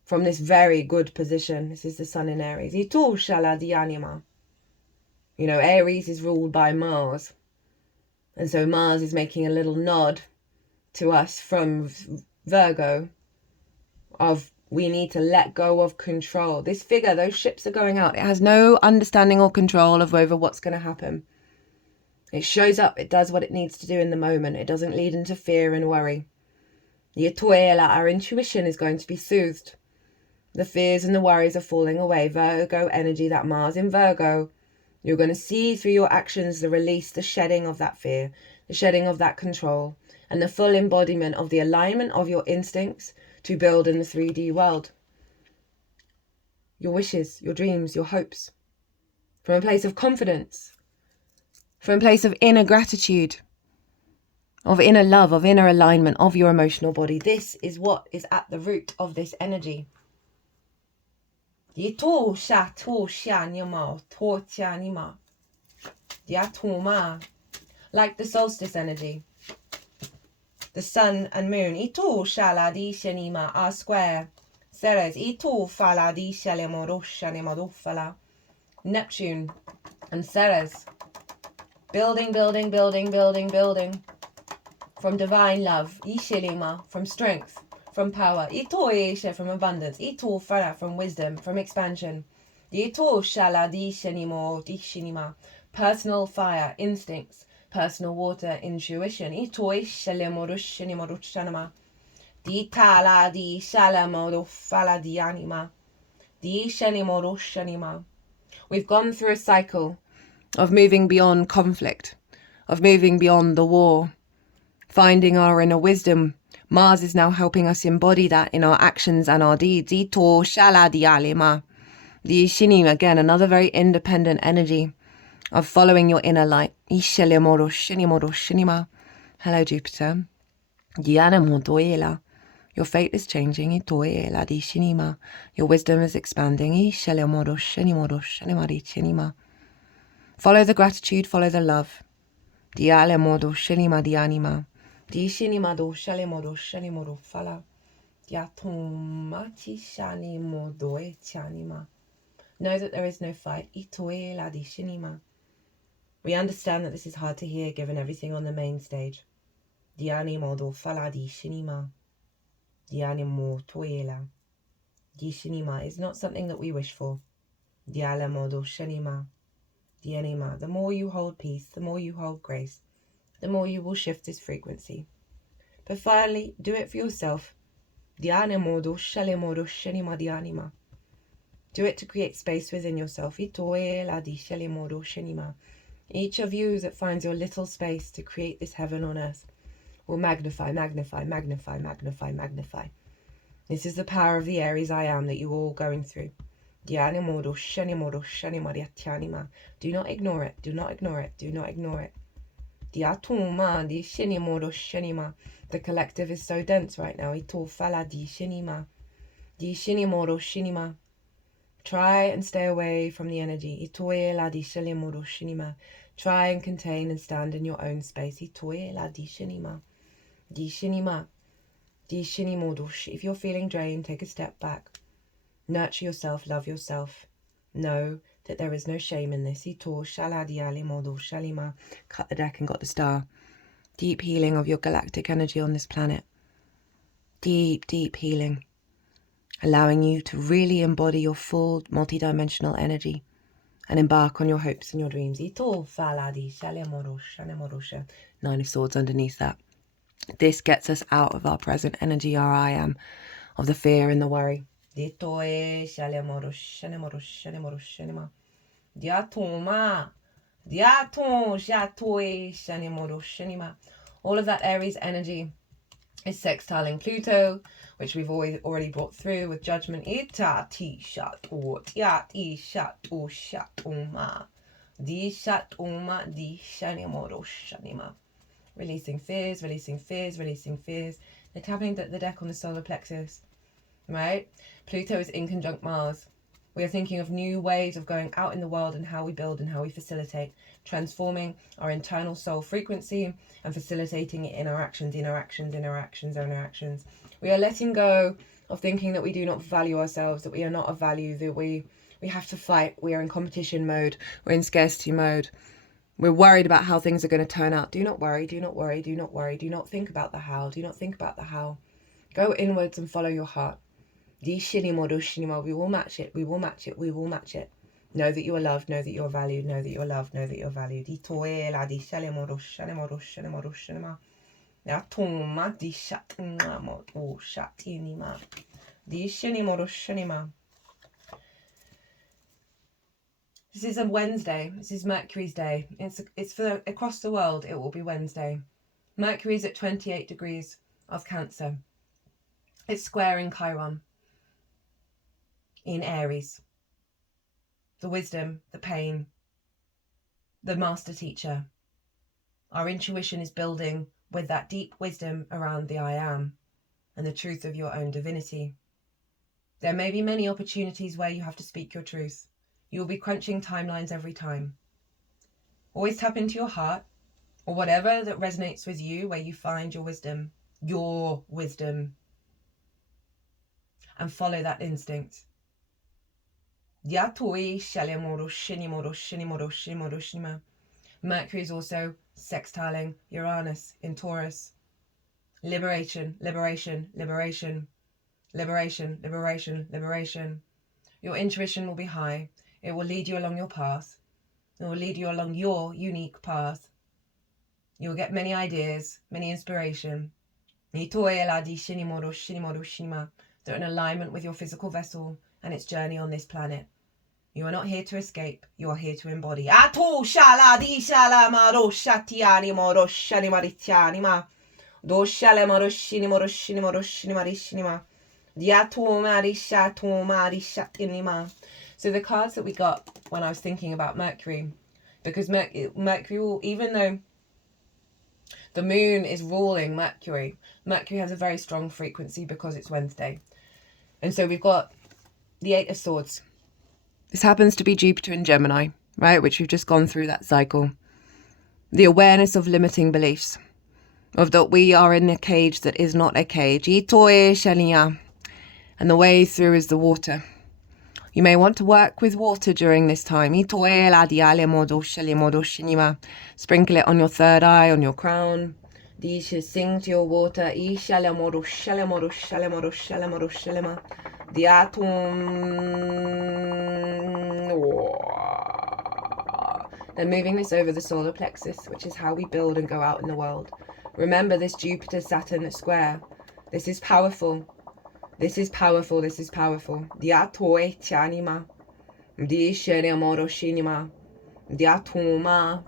from this very good position. This is the sun in Aries. You know, Aries is ruled by Mars. And so Mars is making a little nod to us from Virgo of we need to let go of control. This figure, those ships are going out. It has no understanding or control over what's going to happen. It shows up. It does what it needs to do in the moment. It doesn't lead into fear and worry. Our intuition is going to be soothed. The fears and the worries are falling away. Virgo energy, that Mars in Virgo. You're going to see through your actions the release, the shedding of that fear, the shedding of that control, and the full embodiment of the alignment of your instincts to build in the 3D world. Your wishes, your dreams, your hopes. From a place of confidence. From a place of inner gratitude. Of inner love, of inner alignment, of your emotional body. This is what is at the root of this energy. Like the solstice energy. The sun and moon are square. Neptune and Ceres. Building, building, building, building, building. From divine love. From strength. From power. From abundance. From wisdom. From expansion. Personal fire. Instincts. Personal water. Intuition. We've gone through a cycle of moving beyond conflict, of moving beyond the war, finding our inner wisdom. Mars is now helping us embody that in our actions and our deeds. Ito shala dialima. The Ishinim, again, another very independent energy of following your inner light. Ishelemoro shinimoro shinima. Hello, Jupiter. Dianamodoela. Your fate is changing. Itoela di shinima. Your wisdom is expanding. Ishelemoro shinimoro shinimari chinima. Follow the gratitude, follow the love. Dialemodo shinima dianima. Di shinima do shalemodo shanimodo fala. Diatoma ti shanimodo e chanima. Know that there is no fight. Itoela di shinima. We understand that this is hard to hear given everything on the main stage. Dianimo do fala di shinima. Dianimo toela. Di shinima is not something that we wish for. Dialemo do shinima. Dianima. The more you hold peace, the more you hold grace, the more you will shift this frequency. But finally, do it for yourself. Dianimo do shalemo do shinima dianima. Do it to create space within yourself. Itoela di shalemo do shinima. Each of you that finds your little space to create this heaven on earth will magnify, magnify, magnify, magnify, magnify. This is the power of the Aries I am that you're all going through. Do not ignore it, do not ignore it, do not ignore it. The collective is so dense right now. Try and stay away from the energy. Try and contain and stand in your own space. If you're feeling drained, take a step back. Nurture yourself, love yourself. Know that there is no shame in this. Cut the deck and got the star. Deep healing of your galactic energy on this planet. Deep, deep healing. Allowing you to really embody your full multidimensional energy and embark on your hopes and your dreams. Nine of Swords underneath that. This gets us out of our present energy, our I am, of the fear and the worry. All of that Aries energy is sextiling Pluto, which we've already brought through with judgment. Releasing fears, releasing fears, releasing fears. They're tapping the deck on the solar plexus, right? Pluto is in conjunct Mars. We are thinking of new ways of going out in the world and how we build and how we facilitate, transforming our internal soul frequency and facilitating it in our actions, in our actions, in our actions, in our actions. We are letting go of thinking that we do not value ourselves, that we are not of value, that we have to fight. We are in competition mode. We're in scarcity mode. We're worried about how things are going to turn out. Do not worry, do not worry, do not worry. Do not think about the how. Do not think about the how. Go inwards and follow your heart. We will match it, we will match it, we will match it. Know that you are loved, know that you are valued, know that you are loved, know that you are valued. This is a Wednesday. This is Mercury's day. It's for across the world. It will be Wednesday. Mercury's at 28 degrees of Cancer. It's square in Chiron. In Aries. The wisdom, the pain, the master teacher. Our intuition is building with that deep wisdom around the I am and the truth of your own divinity. There may be many opportunities where you have to speak your truth. You will be crunching timelines every time. Always tap into your heart or whatever that resonates with you, where you find your wisdom, and follow that instinct. Mercury is also sextiling Uranus in Taurus. Liberation, liberation, liberation, liberation, liberation, liberation. Your intuition will be high. It will lead you along your path. It will lead you along your unique path. You will get many ideas, many inspiration. They're in alignment with your physical vessel and its journey on this planet. You are not here to escape. You are here to embody. Doshalema roshinima roshinima roshinima rishinima. Diatoma rishatoma rishatinima. So the cards that we got when I was thinking about Mercury, because Mercury will, even though the moon is ruling Mercury, Mercury has a very strong frequency because it's Wednesday. And so we've got the Eight of Swords. This happens to be Jupiter in Gemini, right? Which we've just gone through that cycle. The awareness of limiting beliefs. Of that we are in a cage that is not a cage. And the way through is the water. You may want to work with water during this time. Sprinkle it on your third eye, on your crown. Sing to your water. Then moving this over the solar plexus, which is how we build and go out in the world. Remember this Jupiter-Saturn square. This is powerful. This is powerful. This is powerful. Diatoe tianima. Dishenimoro shinima. Diatoma.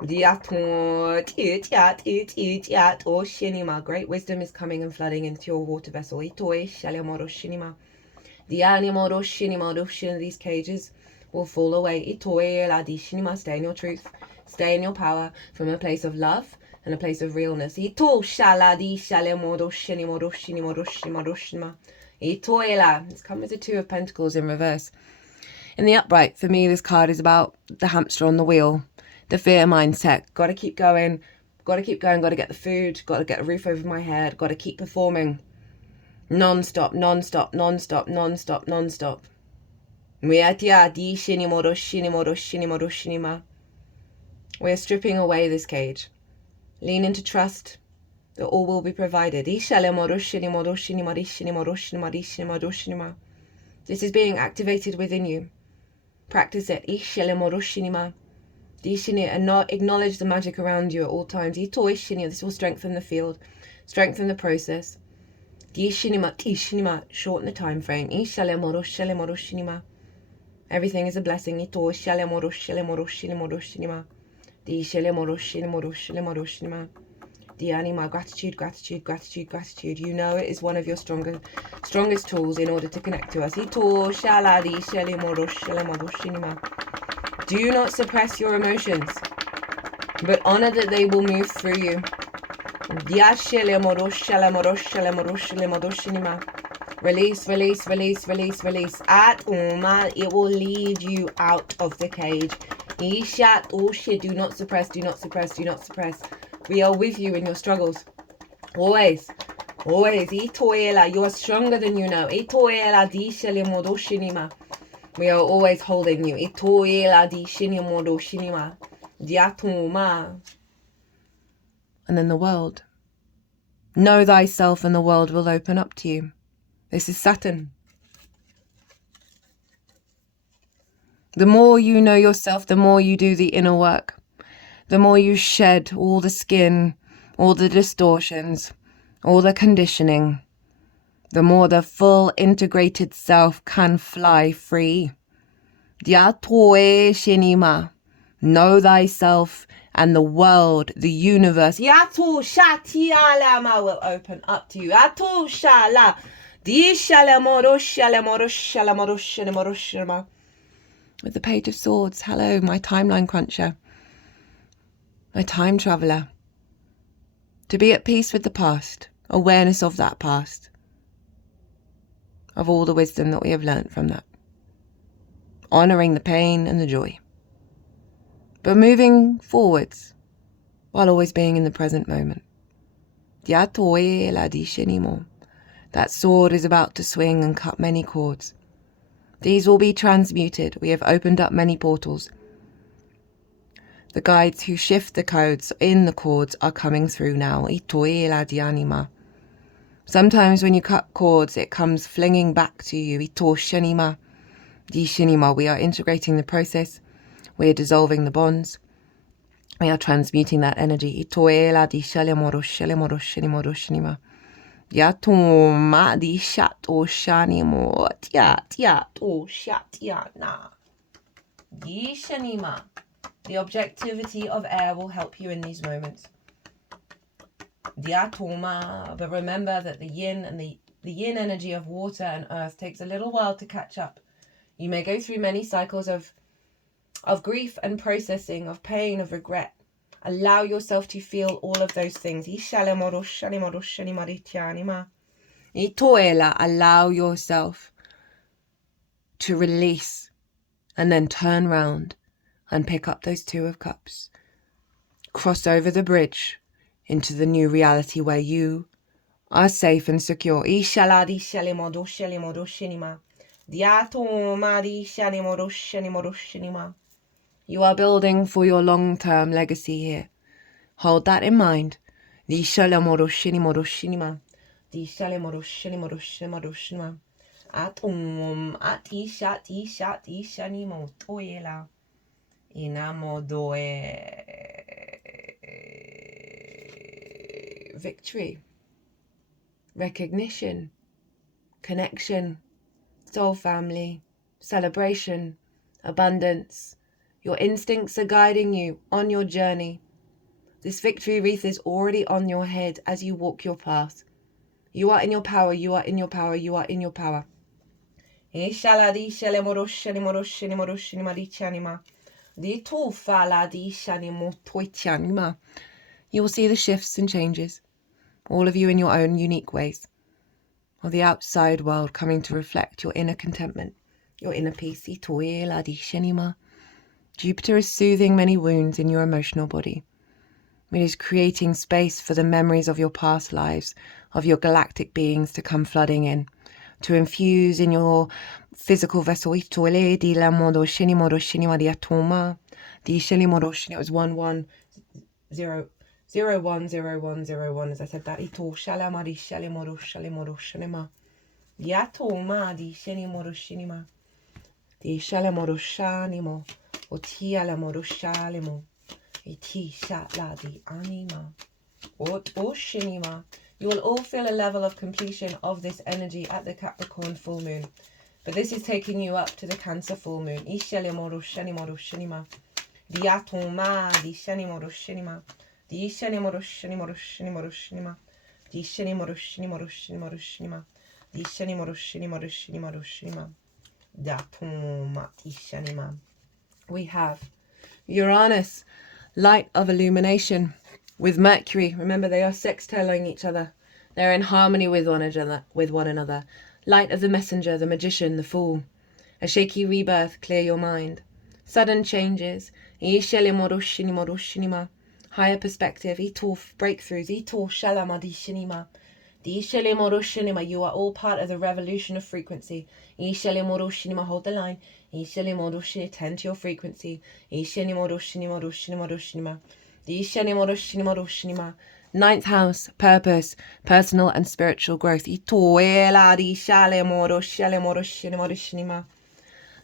Diato tiat or shinima. Great wisdom is coming and flooding into your water vessel. Itoe shalimoro shinima. Dianimoro shinima. These cages will fall away. Itoe la di shinima. Stay in your truth. Stay in your power from a place of love and a place of realness. Ito shaladi shalemodo shinimodo shinimodo shinimodo shinima. Itoela. It's come as a Two of Pentacles in reverse. In the upright, for me, this card is about the hamster on the wheel, the fear mindset. Got to keep going. Got to keep going. Got to get the food. Got to get a roof over my head. Got to keep performing. Non-stop, non-stop, non-stop, non-stop, non-stop. Muyatia di shinimodo shinimodo shinimodo shinima. We're stripping away this cage. Lean into trust that all will be provided. This is being activated within you. Practice it. And not acknowledge the magic around you at all times. This will strengthen the field, strengthen the process. Shorten the time frame. Everything is a blessing. Dianima, gratitude, gratitude, gratitude, gratitude. You know it is one of your strongest tools in order to connect to us. Do not suppress your emotions, but honor that they will move through you. Release, release, release, release, release. It will lead you out of the cage. Do not suppress, do not suppress, do not suppress. We are with you in your struggles. Always. Always. You are stronger than you know. We are always holding you. And then the world. Know thyself and the world will open up to you. This is Saturn. The more you know yourself, the more you do the inner work. The more you shed all the skin, all the distortions, all the conditioning, the more the full integrated self can fly free. Diatoe shinima. Know thyself and the world, the universe. Yato shatialama will open up to you. Ato shala. Di shalamoro shalamoro shalamoro shalamoro shalama. With the Page of Swords. Hello, my timeline cruncher. My time traveller. To be at peace with the past. Awareness of that past. Of all the wisdom that we have learnt from that. Honouring the pain and the joy. But moving forwards. While always being in the present moment. That sword is about to swing and cut many cords. These will be transmuted. We have opened up many portals. The guides who shift the codes in the cords are coming through now. Sometimes when you cut cords, it comes flinging back to you. We are integrating the process. We are dissolving the bonds. We are transmuting that energy. The objectivity of air will help you in these moments. Diatoma. But remember that the yin and the yin energy of water and earth takes a little while to catch up. You may go through many cycles of grief and processing, of pain, of regret. Allow yourself to feel all of those things. Allow yourself to release and then turn round and pick up those Two of Cups. Cross over the bridge into the new reality where you are safe and secure. You are building for your long-term legacy here. Hold that in mind. Victory, recognition, connection, soul family, celebration, abundance. Your instincts are guiding you on your journey. This victory wreath is already on your head as you walk your path. You are in your power, you are in your power, you are in your power. You will see the shifts and changes, all of you in your own unique ways, of the outside world coming to reflect your inner contentment, your inner peace. Jupiter is soothing many wounds in your emotional body. It is creating space for the memories of your past lives, of your galactic beings to come flooding in, to infuse in your physical vessel. It was 1100101 as I said that. You will all feel a level of completion of this energy at the Capricorn full moon. But this is taking you up to the Cancer full moon. We have Uranus, light of illumination, with Mercury. Remember, they are sextiling each other. They're in harmony with one another. Light of the messenger, the magician, the fool. A shaky rebirth, clear your mind. Sudden changes. Higher perspective. Breakthroughs. You are all part of the revolution of frequency. Hold the line. Tend to your frequency. Ninth house, purpose, personal and spiritual growth.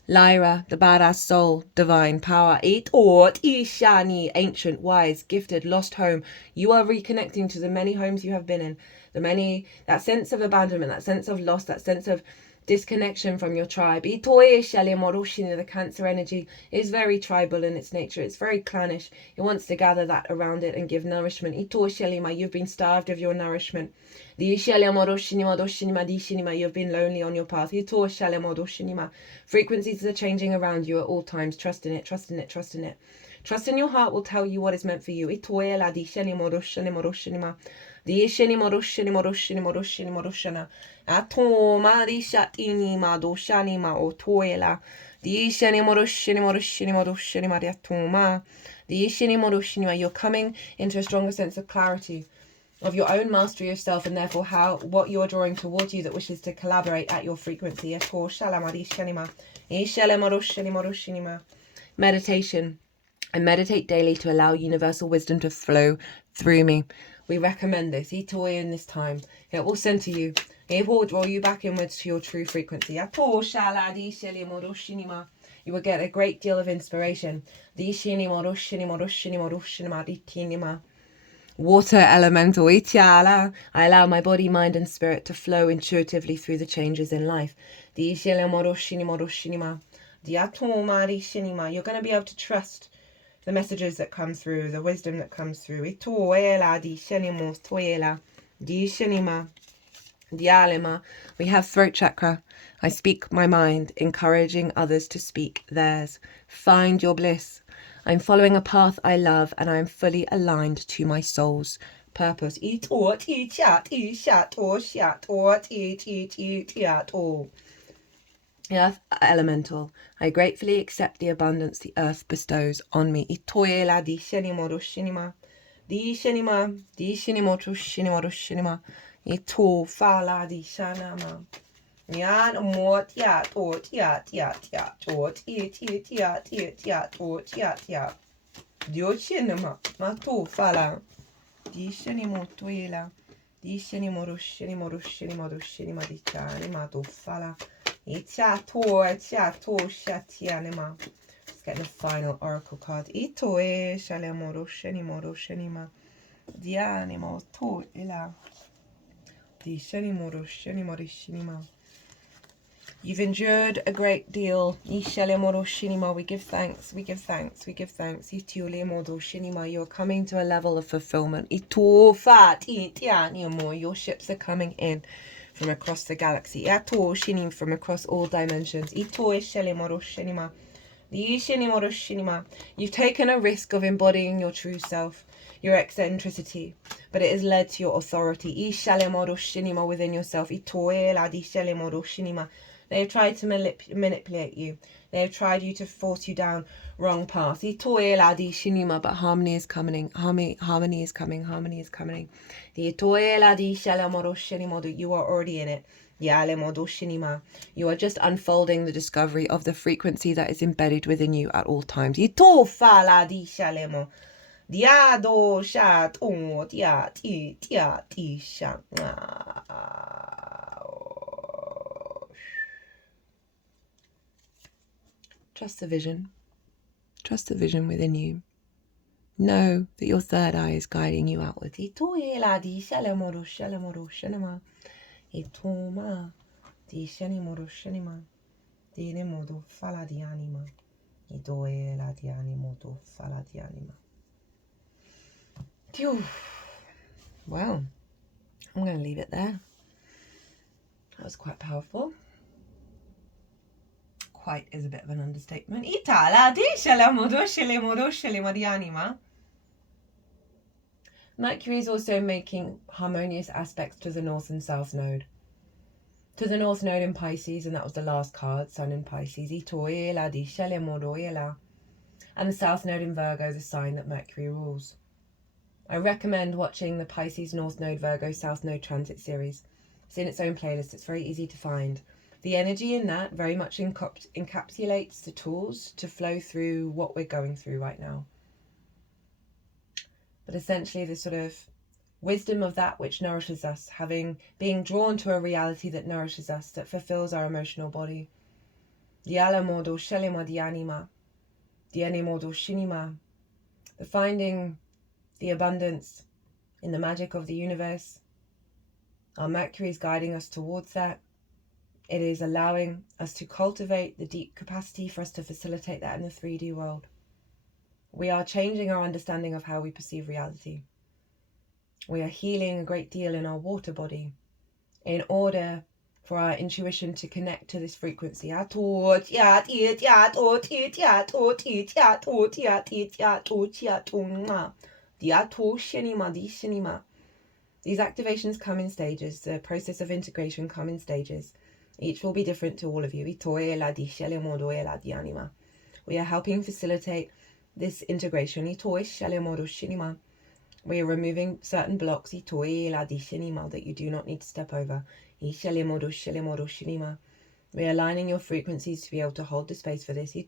Lyra, the badass soul, divine power. Ancient, wise, gifted, lost home. You are reconnecting to the many homes you have been in. That sense of abandonment, that sense of loss, that sense of disconnection from your tribe. The Cancer energy is very tribal in its nature. It's very clannish. It wants to gather that around it and give nourishment. You've been starved of your nourishment. You've been lonely on your path. Frequencies are changing around you at all times. Trust in it, trust in it, trust in it. Trust in your heart will tell you what is meant for you. You're coming into a stronger sense of clarity of your own mastery of self, and therefore what you're drawing towards you that wishes to collaborate at your frequency. Meditation. I meditate daily to allow universal wisdom to flow through me. We recommend this. In this time. It will center you. It will draw you back inwards to your true frequency. You will get a great deal of inspiration. Water elemental. I allow my body, mind and spirit to flow intuitively through the changes in life. You're going to be able to trust the messages that come through, the wisdom that comes through. Itoela di shenimo toela di shenima dialema. We have throat chakra. I speak my mind, encouraging others to speak theirs. Find your bliss. I'm following a path I love, and I am fully aligned to my soul's purpose. Earth elemental, I gratefully accept the abundance the earth bestows on me. Itoela di shenimo do shinima. Di shenima, di shinimo to shinimo do shinima. Ito fala di shanama. Yan mot ya tot ya tot ya tot ya. Dio shinima ma to fala. Di shenimo toela. Di shenimo do shinimo do shinimo do shinima di chanima to fala. Let's get the final oracle card. Itoe shalemoro shenimoro shenima. Dianimo to ila. Di shenimoro shenimori shinima. You've endured a great deal. Ishalemoro shinima. We give thanks. We give thanks. We give thanks. Itiolemodo shinima. You're coming to a level of fulfillment. Ito fat itianimo. Your ships are coming in from across the galaxy. Yato shinim from across all dimensions. Ito eshelemoro shinima. Yishinimoro shinima. You've taken a risk of embodying your true self, your eccentricity, but it has led to your authority. Ishalemoro shinima within yourself. Itoela di shelemoro shinima. They have tried to manipulate you. They have tried you to force you down wrong path. Itoela di shinima, but harmony is coming. Harmony is coming. Harmony is coming. The itoela di shelemoro shinima. You are already in it. You are just unfolding the discovery of the frequency that is embedded within you at all times. Trust the vision. Trust the vision within you. Know that your third eye is guiding you outwards. Itoma di shenimodo shenima di nemodo fala di anima idoela di animodo fala di anima. Well, I'm going to leave it there. That was quite powerful. Quite is a bit of an understatement. Itala di shelemodo shelemodo shelema di anima. Mercury is also making harmonious aspects to the North and South Node. To the North Node in Pisces, and that was the last card, Sun in Pisces. And the South Node in Virgo, the sign that Mercury rules. I recommend watching the Pisces North Node Virgo South Node Transit series. It's in its own playlist. It's very easy to find. The energy in that very much encapsulates the tools to flow through what we're going through right now. But essentially the sort of wisdom of that which nourishes us, being drawn to a reality that nourishes us, that fulfills our emotional body. Dialamodo shelema dianima, dianimodo shinima. The finding the abundance in the magic of the universe. Our Mercury is guiding us towards that. It is allowing us to cultivate the deep capacity for us to facilitate that in the 3D world. We are changing our understanding of how we perceive reality. We are healing a great deal in our water body in order for our intuition to connect to this frequency. These activations come in stages. The process of integration come in stages. Each will be different to all of you. We are helping facilitate this integration. We are removing certain blocks that you do not need to step over. We are aligning your frequencies to be able to hold the space for this. We're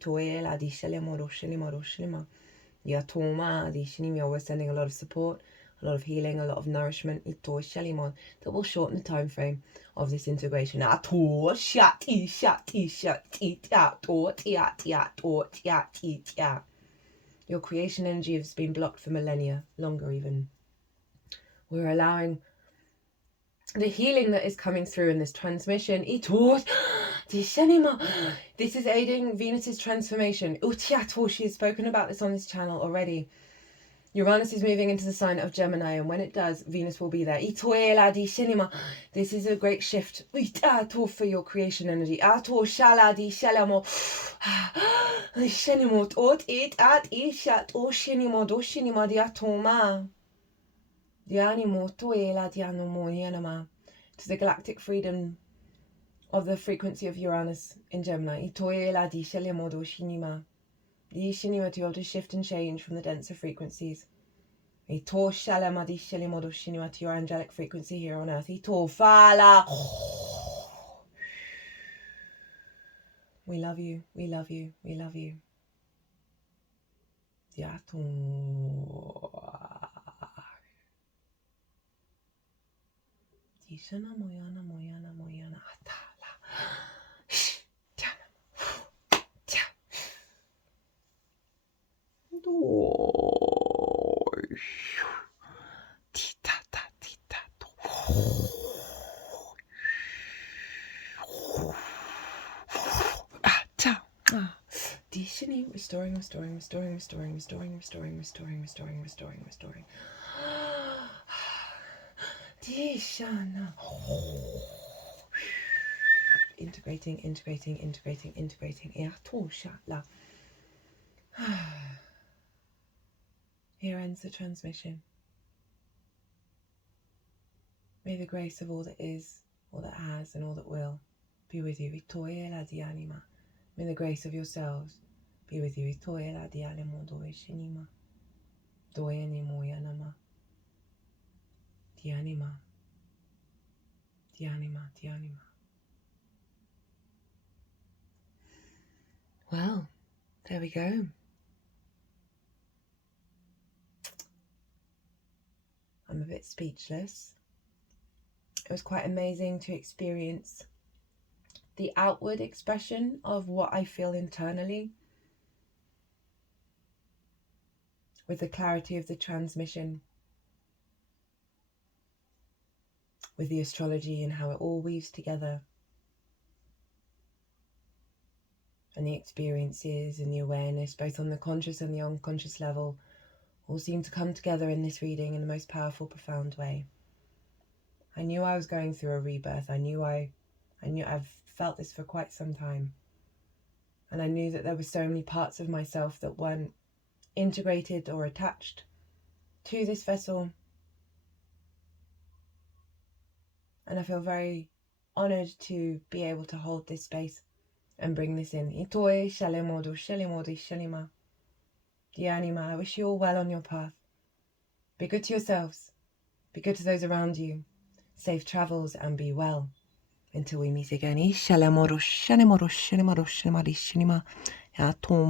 sending a lot of support, a lot of healing, a lot of nourishment that will shorten the time frame of this integration. Your creation energy has been blocked for millennia, longer even. We're allowing the healing that is coming through in this transmission to This is aiding Venus's transformation. She has spoken about this on this channel already. Uranus is moving into the sign of Gemini, and when it does, Venus will be there. This is a great shift for your creation energy. To the galactic freedom of the frequency of Uranus in Gemini. To be able to shift and change from the denser frequencies. To your angelic frequency here on Earth. We love you, we love you, we love you. Restoring. Integrating. Here ends the transmission. May the grace of all that is, all that has, and all that will be with you. May the grace of yourselves be with you. Well, there we go. I'm a bit speechless. It was quite amazing to experience the outward expression of what I feel internally with the clarity of the transmission, with the astrology and how it all weaves together, and the experiences and the awareness, both on the conscious and the unconscious level, all seem to come together in this reading in the most powerful, profound way. I knew I was going through a rebirth. I knew I've felt this for quite some time. And I knew that there were so many parts of myself that weren't integrated or attached to this vessel. And I feel very honoured to be able to hold this space and bring this in. I wish you all well on your path. Be good to yourselves. Be good to those around you. Safe travels and be well. Until we meet again.